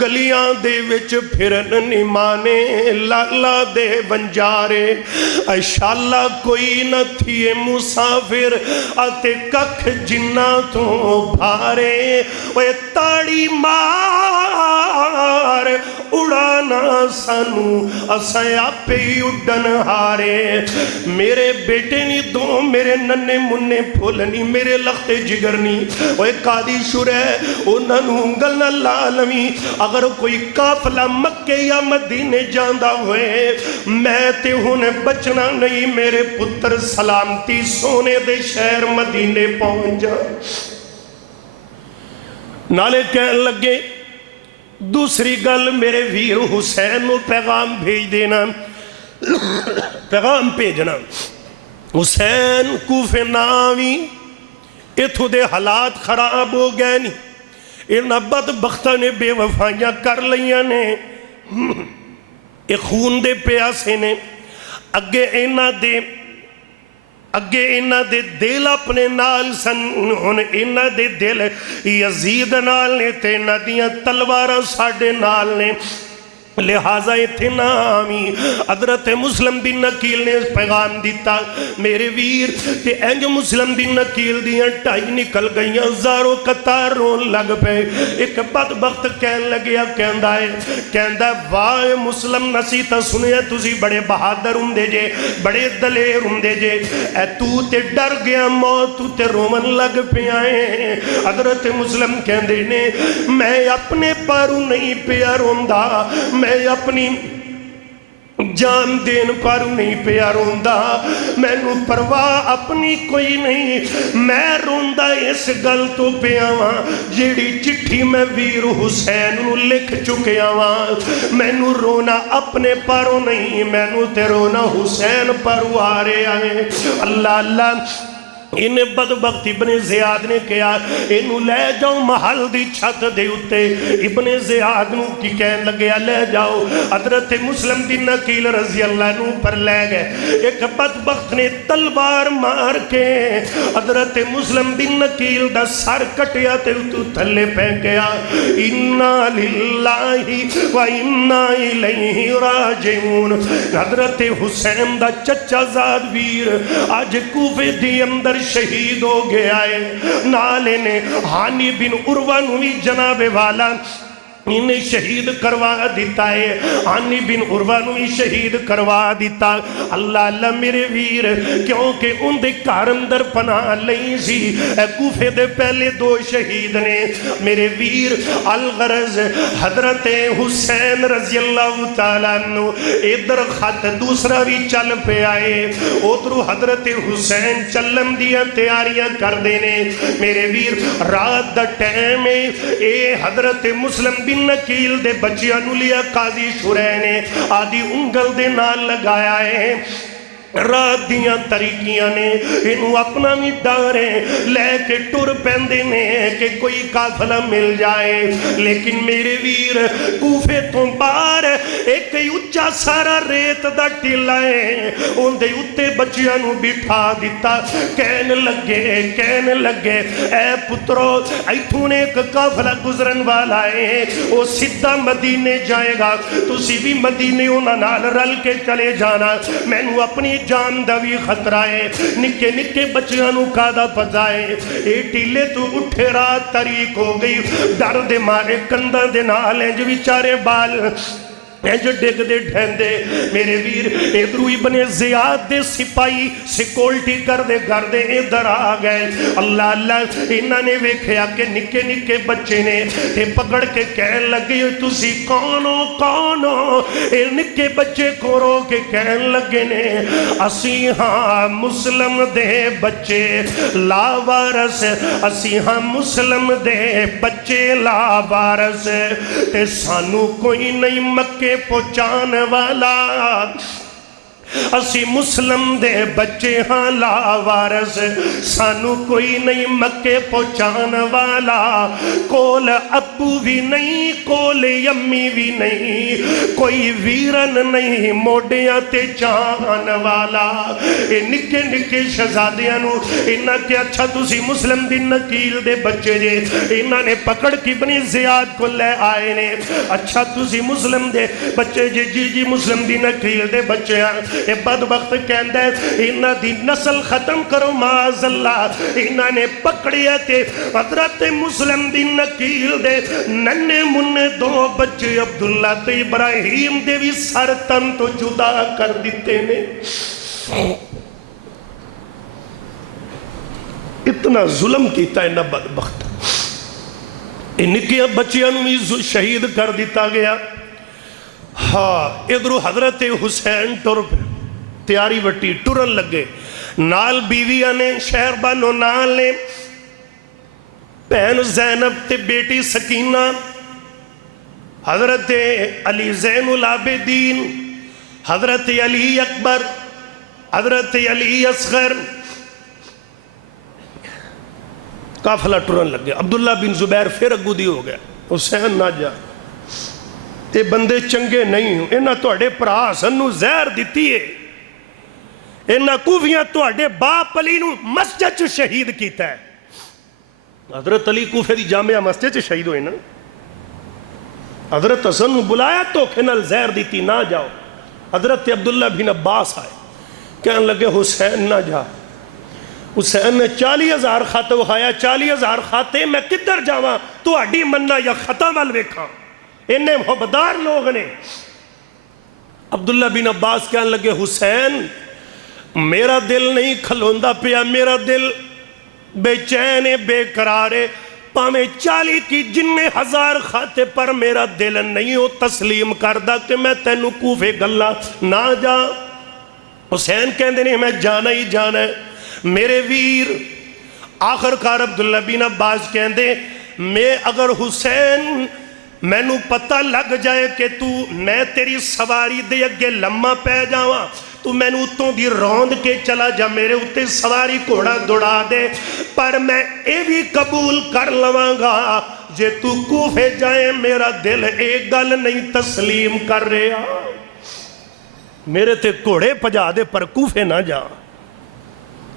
گلیاں دے وچ پھرن نمانے لالا دے بنجارے. اے شالا کوئی نہ تھیے مسافر آتے ککھ جنہ تو بھارے, وے تاڑی مار اڑانا سانو اسائیں آپے ہی اڈن ہارے. میرے بیٹے نی 2 میرے ننے منے پھولنی میرے لخت جگرنی. وے قاضی شرے انہاں نو انگل نہ لالمی اگر کوئی قافلہ مکے یا مدینے جاندہ ہوئے میں تے ہونے بچنا نہیں, میرے پتر سلامتی سونے دے شہر مدینے پہنچ جا. نالے کہن لگے دوسری گل میرے ویر حسین نو پیغام بھیج دینا, پیغام بھیجنا. حسین کوفے ناوی اتھو دے حالات خراب ہو گئے نہیں, انہاں بدبختہ نے بے وفائیاں کر لیاں نے, ایک خون دے پیاسے نے. اگے انہاں دے دل اپنے نال سن, ہن انہاں دے دل یزید نال نے تے انہاں دیاں تلواراں ساڑے نال نے. لہٰذا اتھے نامی حضرت مسلم بن عقیل نے پیغام دیتا میرے ویر کہ اینج مسلم بن عقیل دیاں 2.5 نکل گئیاں زارو قطار رون لگ پے. ایک بدبخت کہن لگیا کہندا واہ مسلم نصیحتاں سنیا تسی بڑے بہادر ہوندے جے بڑے دلیر ہوندے جے, اے تو تے ڈر گیا موت تو تے رومن لگ پیا ہے. حضرت مسلم کہندے نے میں اپنے پاروں نہیں پیا روندا, میں اپنی جان دین پر نہیں پیا روندا, میں نو پرواہ اپنی کوئی نہیں, میں روندا اس گل تو پیا واں جیڑی چٹھی میں ویر حسین نو لکھ چکیا واں. میں نو رونا اپنے پروں نہیں, میں نو تے رونا حسین پروں آ رہے آئے. اللہ اللہ انہیں بدبخت ابن زیاد نے کہا انہوں لے جاؤ محل دی چھت دے اتے. ابن زیاد نو کی کہن لگیا لے جاؤ. حضرت مسلم بن عقیل رضی اللہ عنہ پر لے گئے. ایک بدبخت نے تلوار مار کے حضرت مسلم بن عقیل دا سر کٹیا تے تو تھلے پہ گیا. انا للہ و انا الیہ راجعون. حضرت حسین دا چچا زاد ویر آج کوفے دی اندر شہید ہو گیا ہے. نالے نے ہانی بن عروہ نو بھی جناب والا انہیں شہید کروا دیتا ہے, ہانی بن عروہ نو بھی شہید کروا دیتا. اللہ اللہ میرے ویر کیونکہ ان دے گھر اندر پناہ لئی سی. اے کوفے دے پہلے 2 شہید نے میرے ویر. الغرض حضرت حسین رضی اللہ تعالیٰ عنہ ادھر خط دوسرا بھی چل پہ آئے, ادھر حضرت حسین چلن دیا تیاریاں کر دینے. میرے ویر رات دا ٹائم اے حضرت مسلم بن عقیل دے بچیاں نو لیا قاضی شرے نے آدھی انگل دے نال لگایا ہے. رات دیاں طریقیاں نے انہوں اپنا بھی ڈارے لے کے ٹر پہندے نے کہ کوئی قافلہ مل جائے. لیکن میرے ویر کوفے تو باہر ایک اچھا سارا ریت دا ٹیلا ہے, ان دے اتے بچیاں نو بٹھا دیتا. کہنے لگے اے پترو ایتھوں نے ایک قافلہ گزرن والا ہے, وہ سدھا مدینے جائے گا, تسی بھی مدینے انہاں نال رل کے چلے جانا. میں نو اپنی جان دا بھی خطرہ ہے, نکے نکے بچیاں نو کادا پزائے. اے ٹیلے تو اٹھے رات تاریک ہو گئی, ڈر دے مارے کندہ دے نال انج بیچارے بال جو ڈگ دے ڈھیندے میرے ویر ادھر ابن زیاد دے سپاہی سیکورٹی کر دے ادھر آ گئے اللہ اللہ انہاں نے ویکھیا کہ نکے نکے بچے نے تے پکڑ کے کہن لگے تسی کون ہو اے نکے بچے کو رو کے کہن لگے نے اسی ہاں مسلم دے بچے لاوارس اسی ہاں مسلم دے بچے لاوارس تے سانو کوئی نہیں مکے پہنچان والا اسی مسلم دے بچے ہاں لاوارس سانو کوئی نہیں مکے پہنچان والا کول ابو بھی نہیں کول یمی بھی نہیں کوئی ویرن نہیں موڈیاں تے چان والا اے نکے نکے شہزادیاں نو انہاں کے اچھا تسی مسلم دی نکیل دے بچے جے انہاں نے پکڑ کی بنی زیاد کو لے آئے نے اچھا تسی مسلم دے بچے جے جی مسلم دی نکیل دے بچے ہیں اے بدبخت کہندہ ہے انہاں دی نسل ختم کرو معاذ اللہ انہاں نے پکڑیا تے حضرت مسلم دی نکیل دے ننے مننے دو بچے عبداللہ تے ابراہیم دے بھی سر تن تو جدا کر دیتے نے اتنا ظلم کیتا ہے نہ بدبخت انکیاں بچیاں بھی شہید کر دیتا گیا ہاں ادھر حضرت حسین ٹر پہ تیاری وٹی ٹرن لگے نال بیویاں نے شہر بانو نال نے بہن زینب تے بیٹی سکینہ حضرت علی زین العابدین حضرت علی اکبر حضرت علی اصغر قافلہ ٹرن لگ گیا عبداللہ بن زبیر پھر اگو دی ہو گیا حسین نہ جا تے بندے چنگے نہیں ہوں انہاں توڑے پرا سنو زہر دیتی ہے انہاں کوفیاں توڑے باپ علی نو مسجد چو شہید کیتا ہے حضرت علی کوفے دی جامعہ مسجد چو شہید ہوئے نا حضرت حسن نو بلایا تو کھنال زہر دیتی نہ جاؤ حضرت عبداللہ بن عباس آئے کہنے لگے حسین نہ جا حسین نے 40,000 خاتے وکھایا 40,000 خاتے میں کدھر جاواں تو اڈی مننا یا خطا وال ویکھاں انہیں محبدار لوگ نے عبداللہ بن عباس کہنے لگے حسین میرا دل نہیں کھلوندہ پیا میرا دل بے چین بے قرارے پامیں 40 کی جن 1000 خاتے پر میرا دل نہیں ہو تسلیم کردہ کہ میں تینو کوفے گلہ نہ جا حسین کہندے نہیں میں جانا ہی جانا ہے میرے ویر آخر کار عبداللہ بن عباس کہندے میں اگر حسین میں نو پتہ لگ جائے کہ تو میں تیری سواری دے اگے لمحہ پہ جاواں تو میں نو اتوں دی روند کے چلا جا میرے اتے سواری گھوڑا دوڑا دے پر میں اے بھی قبول کر لواں گا جے تو کوفے جائے میرا دل ایک گل نہیں تسلیم کر رہا میرے تے گھوڑے پجا دے پر کوفے نہ جا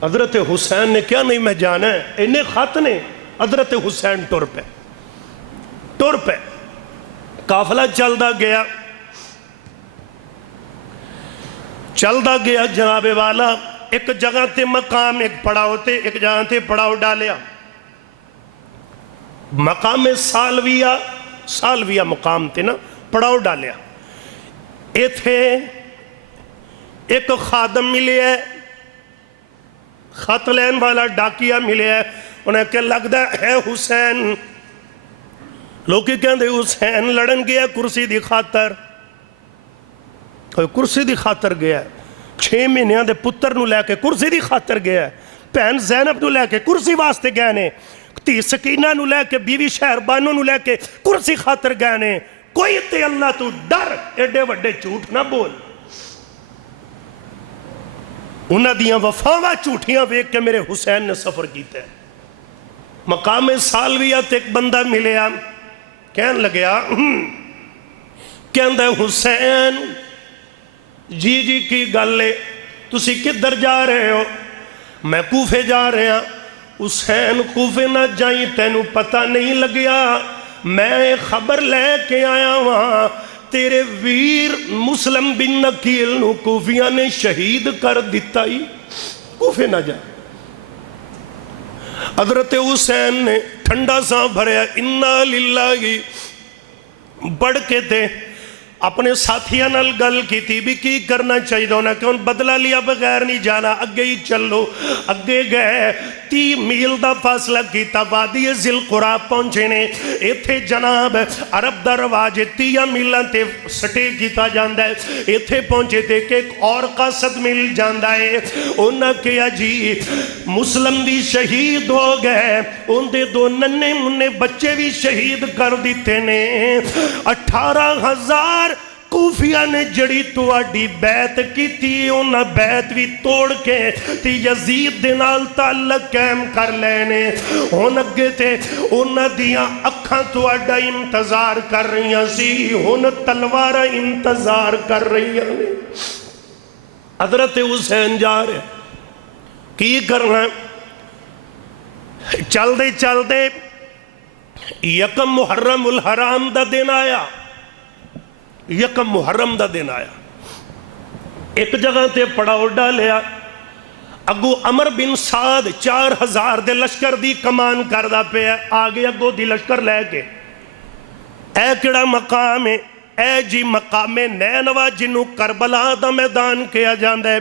حضرت حسین نے کیا نہیں میں جانا ہے انہیں خط نے حضرت حسین ٹر پہ قافلہ چلدا گیا جناب والا ایک جگہ تے مقام ایک پڑاؤ تے ایک جگہ تے پڑاؤ ڈالیا مقام سالویہ مقام تے نا پڑاؤ ڈالیا ایتھے ایک خادم ملے ہے خط لین والا ڈاکیا ملے ہے انہیں کہ لگتا ہے حسین لوکی کہندے حسین لڑن گیا کرسی دی خاطر کوئی کرسی دی خاطر گیا ہے 6 مہینیاں دے پتر نو لے کے کرسی دی خاطر گیا ہے بہن زینب نو لے کے کرسی واسطے گئے نے تی سکینہ نو لے کے بیوی شہربانوں نو لے کے کرسی خاطر گئے نے کوئی تے اللہ تو ڈر ایڈے وڈے جھوٹ نہ بول انہاں دیاں وفاواں جھوٹیاں ویک کے میرے حسین نے سفر کیتا ہے مقام سالویہ تے ایک بندہ ملیا کہن لگیا کہندہ حسین جی کی گل لے تسی کدھر جا رہے ہو میں کوفے جا رہے ہاں حسین کوفے نہ جائیں تینوں پتہ نہیں لگیا میں خبر لے کے آیا وہاں تیرے ویر مسلم بن نکیل نو کوفیاں نے شہید کر دیتا ہی کوفے نہ جا حضرت حسین نے ٹھنڈا سا بھریا انا للہ بڑھ کے تھے اپنے ساتھیاں نال گل کی بھی کی کرنا چاہیے انہیں کہ بدلہ لیا بغیر نہیں جانا اگے ہی چلو اگے گئے 30 میل دا فاصلہ کیتا وادی ذی القرا پہنچے نے ایتھے جناب عرب دا رواج 30 میلاں تے سٹے کیتا جاندا ہے ایتھے پہنچے تے کہ ایک اور قاصد مل جاندا ہے انہاں کہا جی مسلم بھی شہید ہو گئے ان دے 2 ننے منے بچے بھی شہید کر دیتے نے 18,000 کوفیہ نے جڑی تواڈی بیعت کی تھی انہاں بیعت بھی توڑ کے تی یزید دے نال تعلق قائم کر لینے ہن اگے تے انہاں دیاں اکھاں تواڈا انتظار کر رہیاں سی ہن تلواراں انتظار کر رہیاں نے حضرت حسین جا رہے کی کرنا چل دے یکم محرم الحرام دا دن آیا یکم محرم دا دن آیا ایک جگہ تے پڑاؤ ڈالیا اگو عمر بن سعد 4,000 دے لشکر دی کمان کردہ پہ آگے اگو دی لشکر لے کے اے کڑا مقام ہے اے جی مقام نینوا جنو کربلا دا میدان کیا جاندہ ہے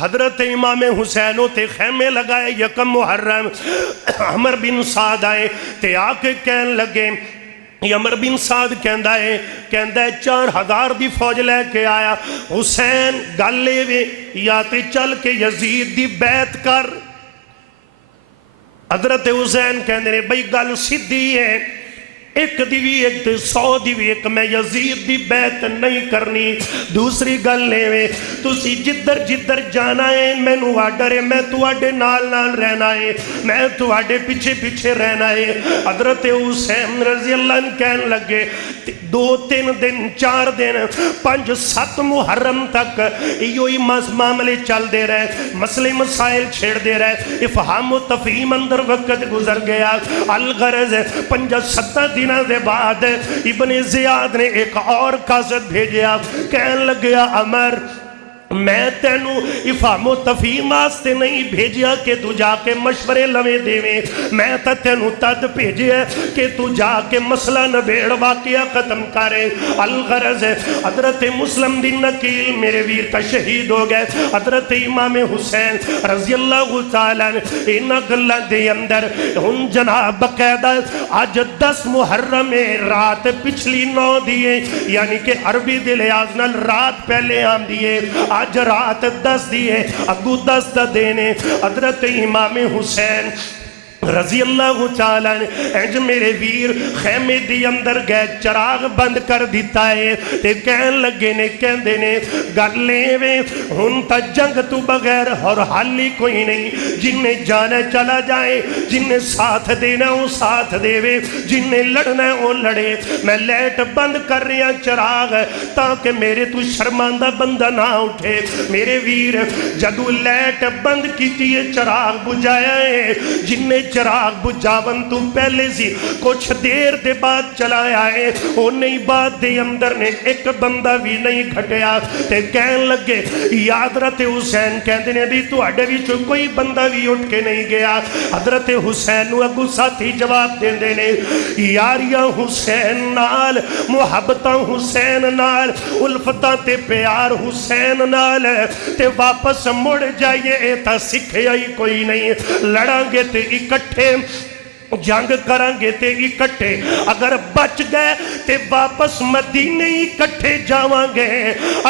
حضرت امام حسینوں تے خیمے لگائے یکم محرم عمر بن سعد آئے تے آکے کہن لگے عمر بن سعد کہندہ ہے 4,000 دی فوج لے کے آیا حسین گل لے وے یا تے چل کے یزید دی بیعت کر حضرت حسین کہندے نے بھئی گل سدھی ہے ایک دیوی ایک تے 100 دیوی ایک میں یزید دی بیعت نہیں کرنی دوسری گل لے تسی جدر جانا ہے میں نو آڈر ہے میں تو آڈے نال رہنا ہے میں تو آڈے پیچھے رہنا ہے حضرت حسین رضی اللہ عنہ کہنے لگے 2-3 دن 4 دن 5-7 محرم تک یہی معاملے چل دے رہے مسئلے مسائل چھیڑ دے رہے افہام و تفہیم اندر وقت گزر گیا الغرض 5-7 دن دے بعد ابن زیاد نے ایک اور قاصد بھیجیا کہنے لگیا عمر میں تینو افہام و تفہیم آستے نہیں بھیجیا کہ تو جا کے مشورے لوے دیویں میں تا تینو تد بھیجیا کہ تو جا کے مسئلہ نبیڑ واقعہ ختم کرے الغرض حضرت مسلم دن نکیل میرے ویر کا شہید ہو گئے حضرت امام حسین رضی اللہ تعالیٰ انہا گلہ دے اندر ان جناب بقیدہ آج 10 محرم رات پچھلی 9 دیئے یعنی کہ عربی دے لحاظ نال رات پہلے آم دیئے آج رات 10 دیئے اگو 10 دا دینے حضرت امام حسین رضی اللہ تعالیٰ نے میرے ویر خیمے دی اندر گئے چراغ بند کر دیتا ہے تے کہن لگے نے کہندے نے گل لے وے ہن تا جنگ تو بغیر اور حل ہی کوئی نہیں جن نے جانا چلا جائے جن نے ساتھ دینا وہ ساتھ دے وے جن نے لڑنا وہ لڑے میں لیٹ بند کر رہا چراغ تاکہ میرے تو شرماندہ بندہ نہ اٹھے میرے ویر جدو لیٹ بند کیتی ہے چراغ بجایا ہے جن نے چراغ بجاون تو پہلے سی کچھ دیر دے بعد چلایا ہے وہ نہیں بعد دے اندر نے ایک بندہ بھی نہیں گھٹیا تے کہن لگے حضرت حسین کہندے نے بھی تو اڈے بھی کوئی بندہ بھی اٹھ کے نہیں گیا حضرت حسین نو اگو ساتھی جواب دیں دے نے یاریاں حسین نال محبتاں حسین نال الفتاں تے پیار حسین نال تے واپس مڑ جائیے ایتا سکھیا ہی کوئی نہیں لڑاں گے تے اکٹھے جنگ کرانگے تے اکٹھے اگر بچ گئے تے واپس مدینے اکٹھے جاوانگے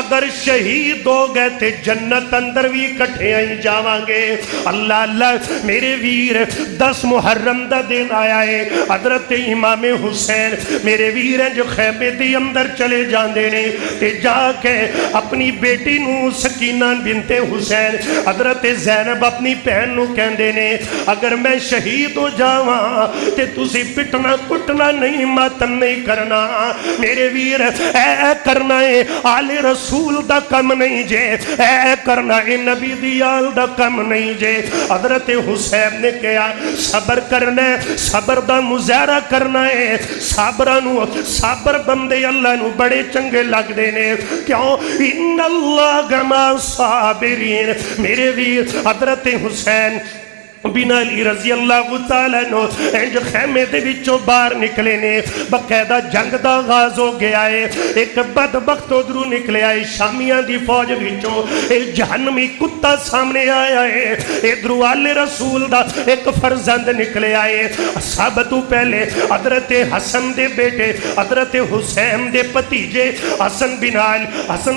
اگر شہید ہو گئے تے جنت اندر بھی اکٹھے آئی جاوانگے اللہ اللہ میرے ویر 10 محرم دا دن آیا ہے حضرت امام حسین میرے ویر ہیں جو خیمے دی اندر چلے جاندے نے تے جا کے اپنی بیٹی نو سکینہ بنت حسین حضرت زینب اپنی بہن نو کہندے نے اگر میں شہید ہو جاواں تے تسی پٹنا کٹنا نہیں ماتم نہیں کرنا میرے ویر اے کرنا ہے آل رسول دا کم نہیں جے اے کرنا ہے نبی دیال دا کم نہیں جے حضرت حسین نے کہا صبر کرنا ہے صبر دا مظاہرہ کرنا ہے صبر بندے اللہ نو بڑے چنگے لگ دینے کیوں ان اللہ گما صابرین میرے ویر حضرت حسین بنا علی رضی اللہ تعالیٰ عنہ انج خیمے دے وچوں باہر نکلے نے، باقاعدہ جنگ دا آغاز ہو گیا ہے۔ ایک بدبخت ادھروں نکلے آئے شامیاں دی فوج وچوں، ایک جہنمی کتا سامنے آیا ہے، ادھروں آل رسول دا ایک فرزند نکلے آئے۔ سب تو پہلے حضرت حسن دے بیٹے، حضرت حسین دے پتیجے، حسن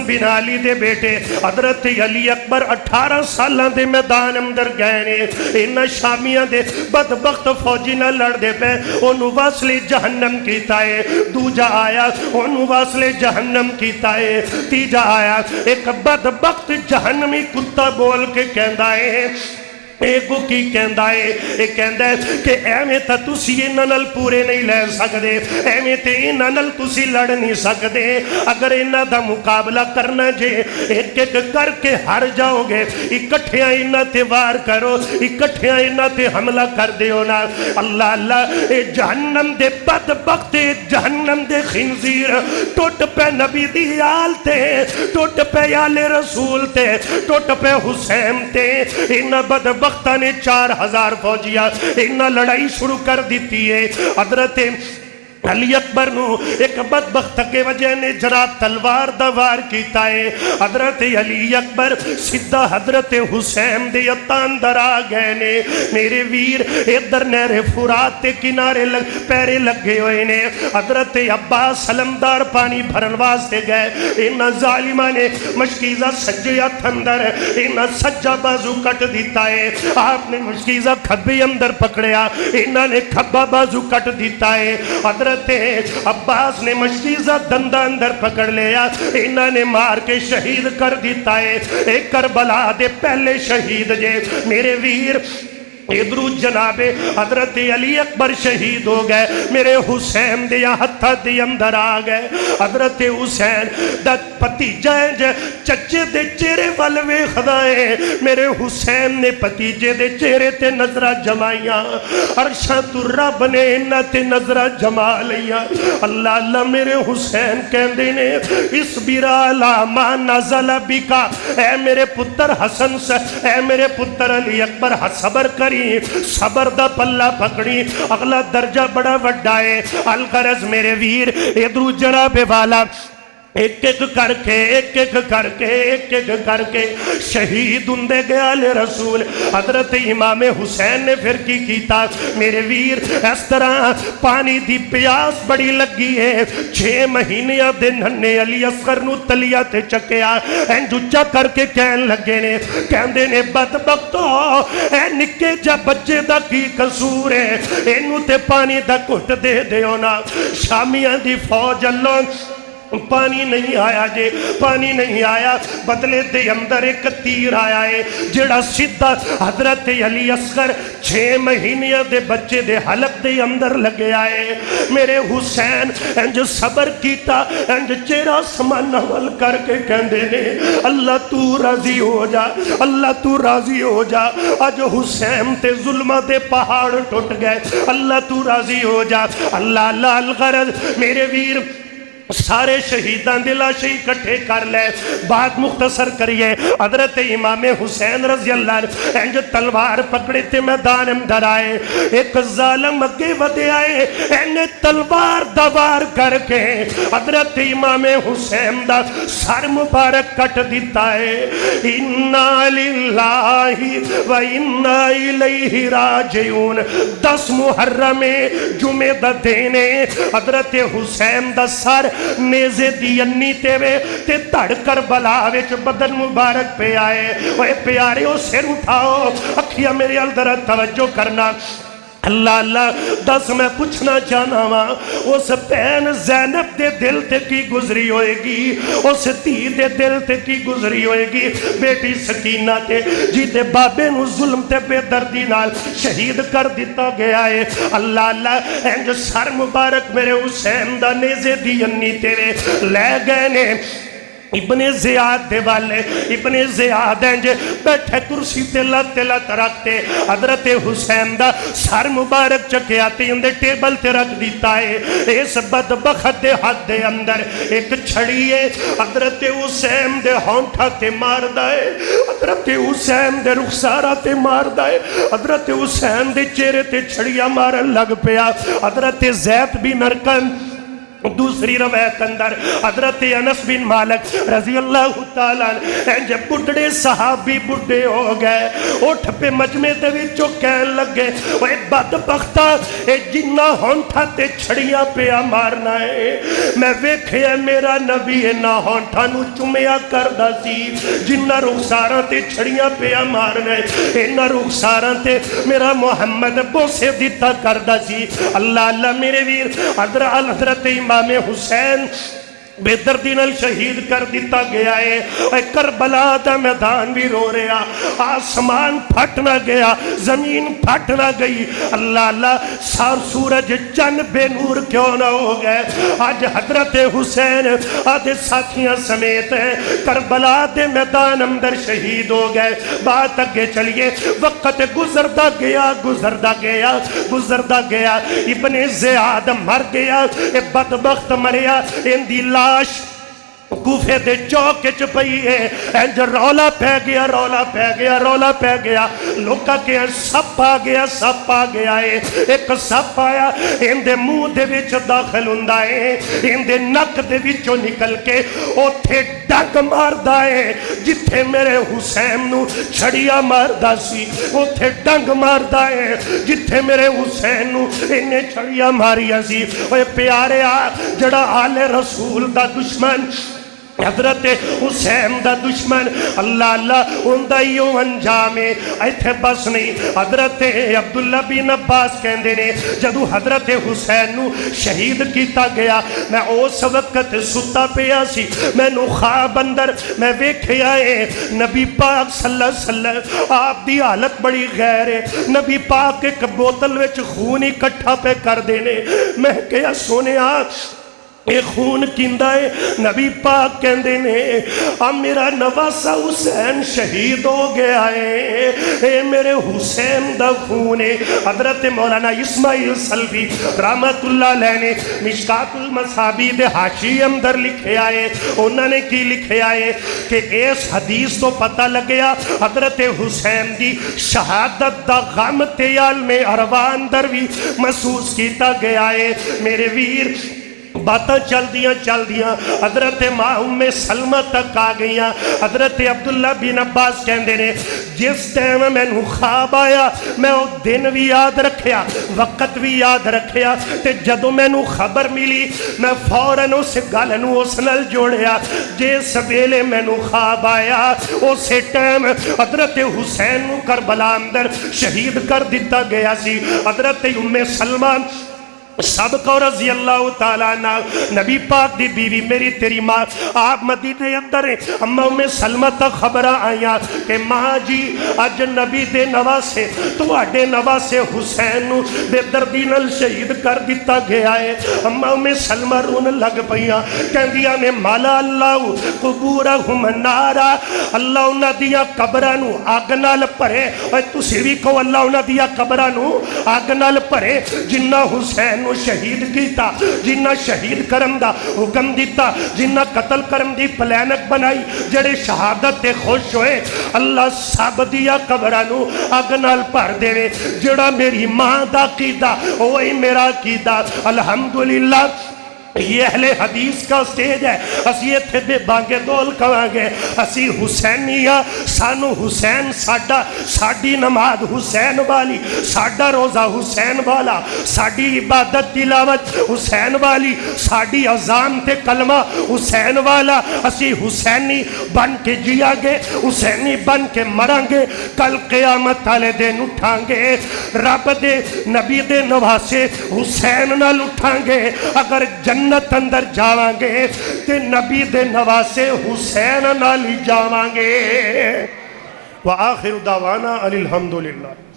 بن علی دے بیٹے حضرت علی اکبر 18 سالاں دے میدان اندر گئے نے۔ انہاں شامیاں دے بدبخت فوجی نہ لڑ دے پہ انہوں واصل جہنم کیتا ہے، دوجا آیا انہوں واصل جہنم کیتا ہے، تیجا آیا ایک بدبخت جہنمی کتا بول کے کہندا ہے، ایک کی کہندا ہے، ایک کہندا ہے کہ ایویں تا تسی انہاں نال پورے نہیں لے سکدے، ایویں تے انہاں نال تسی لڑ نہیں سکدے، اگر انہاں دا مقابلہ کرنا جے ایک ایک کر کے ہار جاؤ گے، اکٹھیاں انہاں تے وار کرو، اکٹھیاں انہاں تے حملہ کر دیو نا۔ اللہ اللہ، اے جہنم دے بدبخت، جہنم دے خنزیر ٹوٹ پہ نبی دی آل تے، ٹوٹ پہ آل رسول تے، ٹوٹ پہ حسین تے، انہاں بدبخت نے 4000 فوجیاں انہاں لڑائی شروع کر دیتی ہے۔ حضرت علی اکبر نو ایک بدبخت کے وجہ نے جرا تلوار دا وار کیتا ہے۔ حضرت علی اکبر سدھا حضرت حسین دے اتاندر آ گئے نے۔ میرے ویر ادھر نہر فرات تے کنارے پیرے لگے ہوئے نے۔ حضرت عباس سلمدار پانی بھرن واسطے گئے، انہاں ظالمہ نے مشکیزہ سجے ہتھ اندر، انہاں سجا بازو کٹ دیتا ہے۔ آپ نے مشکیزہ کھبے اندر پکڑیا، انہاں نے کھبا بازو کٹ دیتا ہے۔ حضرت عباس نے مشکیزہ دندہ اندر پکڑ لیا، انہاں نے مار کے شہید کر دیتا ہے۔ ایک کربلا دے پہلے شہید جے میرے ویر، ادھرو جناب حضرت علی اکبر شہید ہو گئے، میرے حسین دیا ہتھا دی اندر آ گئے۔ حضرت حسین دا پتیجہ ہے چچے دے چہرے والوے خدائے، میرے حسین نے پتیجے دے چہرے تے نظرہ جمائیاں، عرشاں تو رب نے انہ تے نظرہ جما لیا۔ اللہ اللہ، میرے حسین کہندے نے اس برالا ما نزل بکا، اے میرے پتر حسن سے، اے میرے پتر علی اکبر صبر کری، صبر دا پلہ پکڑی، اگلا درجہ بڑا وڈا ہے۔ الغرض میرے ویر ادھرو جناب والا ایک ایک کر کے ایک ایک کر کے ایک ایک کر کے شہید ہندے گیا لے رسول۔ حضرت امام حسین نے پھر کی کیتا میرے ویر، اس طرح پانی دی پیاس بڑی لگی ہے، 6 مہینے دے ننے علی اصغر نو تلیا تے چکیا، انجوچا کر کے کہن لگے نے، کہندے نے بدبختو اے نکے جا بچے دا کی قصور ہے، اینو تے پانی دا گھٹ دے دیو نا۔ شامیاں دی فوج اللہ پانی نہیں آیا جے، پانی نہیں آیا، بدلے دے اندر ایک تیر آیا ہے جڑا سدھا حضرت علی اصغر 6 مہینے دے بچے دے حلق دے اندر لگے آئے۔ میرے حسین انج صبر کیتا، انج چہرہ سمان نوال کر کے کہندے نے اللہ تو راضی ہو جا، اللہ تو راضی ہو جا، آج حسین تے ظلمہ دے پہاڑ ٹوٹ گئے، اللہ تو راضی ہو جا۔ اللہ اللہ، الغرض میرے ویر سارے شہیدان دلا شہید کٹھے کر لے، بات مختصر کریے۔ حضرت امام حسین رضی اللہ عنہ انج تلوار پکڑے تے میدان اندر آئے، ایک ظالم اگے ودے آئے، انہیں تلوار دوار کر کے حضرت امام حسین دا سر مبارک کٹ دیتا ہے۔ اِنَّا لِلَّهِ وَإِنَّا إِلَيْهِ راجعون۔ 10 محرم جمعہ دا دینے حضرت حسین دا سر نیزے دی انی تے وے تے تڑ کر بلا وچ بدن مبارک پہ آئے۔ اوے پیارے او سر اٹھاؤ، اکھیاں میرے اندر توجہ کرنا۔ اللہ اللہ، 10 میں پوچھنا چاہنا وا، اس بہن زینب دے دل تے کی گزری ہوئے گی، اس دھی دے دل تے کی گزری ہوئے گی، بیٹی سکینہ تے جی دے بابے نو ظلم تے بے دردی نال شہید کر دیتا گیا ہے۔ اللہ اللہ، انج سر مبارک میرے حسین دا نیزے دی انی تیرے لے گئے نے۔ ابن زیاد دے والے ابن زیاد ہیں جے بیٹھے کرسی تے لت رکھتے حضرت حسین دا سر مبارک چکے آتے اندے ٹیبل تے رکھ دیتا ہے اس بدبخت دے حد دے اندر ایک چھڑی ہے حضرت حسین دے ہونٹھا تے مار دائے حضرت حسین دے رخسارہ تے مار دائے حضرت حسین دے چہرے تے چھڑیا مارن لگ پیا حضرت زید بن ارقم دوسری روایت اندر حضرت انس بن مالک رضی اللہ تعالیٰ جب بڑھڑے صحابی بڑھے ہو گئے اٹھ پہ مجمع دے وچوں کہن لگے اے بدبختہ اے جنہ ہونٹھا تے چھڑیاں پیا مارنا ہے میں ویکھیا میرا نبی نہ ہونٹھا نو چمیا کردا سی جنہ رخساراں تے چھڑیاں پیا مارنا ہے نہ رخساراں تے میرا محمد بوسے دیتا کردا سی اللہ اللہ میرے ویر حضرت امام حسین بے دردی نال شہید کر دیتا گیا ہے اے کربلا دا میدان بھی رو رہا آسمان پھٹنا گیا زمین پھٹنا گئی اللہ اللہ سار سورج چند بے نور کیوں نہ ہو گئے آج حضرت حسین آدھے ساتھیاں سمیت ہیں کربلا دے میدان اندر شہید ہو گئے بات اگے چلیے وقت گزردہ گیا ابن زیاد مر گیا اے بدبخت مریا ان دی لاش کوفے دے چوکے چپئی ہے انج رولا پہ گیا لوکا کے سپ آ گیا ہے ایک سپ آیا ان دے منہ دے وچ داخل ہوندا ہے ان دے نک دے وچوں نکل کے اوتھے ڈنگ ماردا ہے جتھے میرے حسین نو چھڑیا ماردا سی اوتھے ڈنگ ماردا ہے جتھے میرے حسین نو انہیں چھڑیا ماریا سی اوے پیاریا جڑا آل رسول دا دشمن حضرت حسین دا دشمن اللہ اللہ اندائیوں انجامے ایتھے بس نہیں حضرت عبداللہ بن عباس کہندے نے جدو حضرت حسین نو شہید کیتا گیا میں اس وقت ستا پیا سی میں نو خواب اندر میں ویکھیا ہے نبی پاک صلی اللہ علیہ وسلم آپ دی حالت بڑی غیر ہے نبی پاک ایک بوتل وچ خون اکٹھا پہ کر دینے میں کہیا سونے اے خون کیندہ ہے نبی پاک کہندے نے میرا نواسا حسین شہید ہو گیا ہے اے میرے حسین دا خون ہے حضرت مولانا اسماعیل سلفی رحمت اللہ علیہ نے مشکات المصابی دے حاشی اندر لکھے آئے انہوں نے کی لکھے آئے کہ اس حدیث تو پتہ لگیا حضرت حسین دی شہادت دا غم تیال میں ارواح اندر بھی محسوس کیتا گیا ہے میرے ویر باتاں چل دیاں حضرت ماں ام سلمہ تک آ گئیاں حضرت عبداللہ بن عباس کہندے نے جس ٹائم میں نو خواب آیا میں وہ دن بھی یاد رکھیا وقت بھی یاد رکھیا تے جدو میں نو خبر ملی میں فوراً اس گل نو اس نال جوڑیا جس ویلے میں نو خواب آیا اسے ٹائم حضرت حسین نو کربلا اندر شہید کر دیتا گیا سی حضرت ام سلمہ سب کو رضی اللہ تعالیٰ عنہ نبی پاک دی بیوی میری تیری ماں آپ مدینے اندر ہیں اما میں سلمہ تک خبرہ آیا کہ ماں جی آج نبی دے نواسے تو آڈے نواسے حسین بے دردینل شہید کر دیتا گیا ہے اما میں سلمہ رون لگ پہیاں کہندیاں نے مالا اللہ قبورہم نارا اللہ انہ دیا قبرانو آگنال پرے اور تسی بھی کو اللہ انہ دیا قبرانو آگنال پرے جنہ حسین شہید کیتا جنہ شہید کرم دا حکم دیتا جنہ قتل کرم دی پلینک بنائی جڑے شہادت تے خوش ہوئے اللہ سب دیا قبرانو اگنال پر دے جڑا میری ماں دا کیتا وہی میرا کیتا الحمدللہ یہ اہل حدیث کا سٹیج ہے اسی اتھے بے بانگے دول کھوانگے اسی حسینیہ سانو حسین ساڑی نماز حسین والی ساڑا روزہ حسین والا ساڑی عبادت تلاوت حسین والی ساڑی اذان تے کلمہ حسین والا اسی حسینی بن کے جیا گے حسینی بن کے مرانگے کل قیامت والے دن اٹھانگے رب دے نبی دے نواسے حسین نال اٹھانگے اگر جنت اندر جاوانگے تے نبی دے نواسے حسین نالی جاوانگے وآخر دعوانا الحمدللہ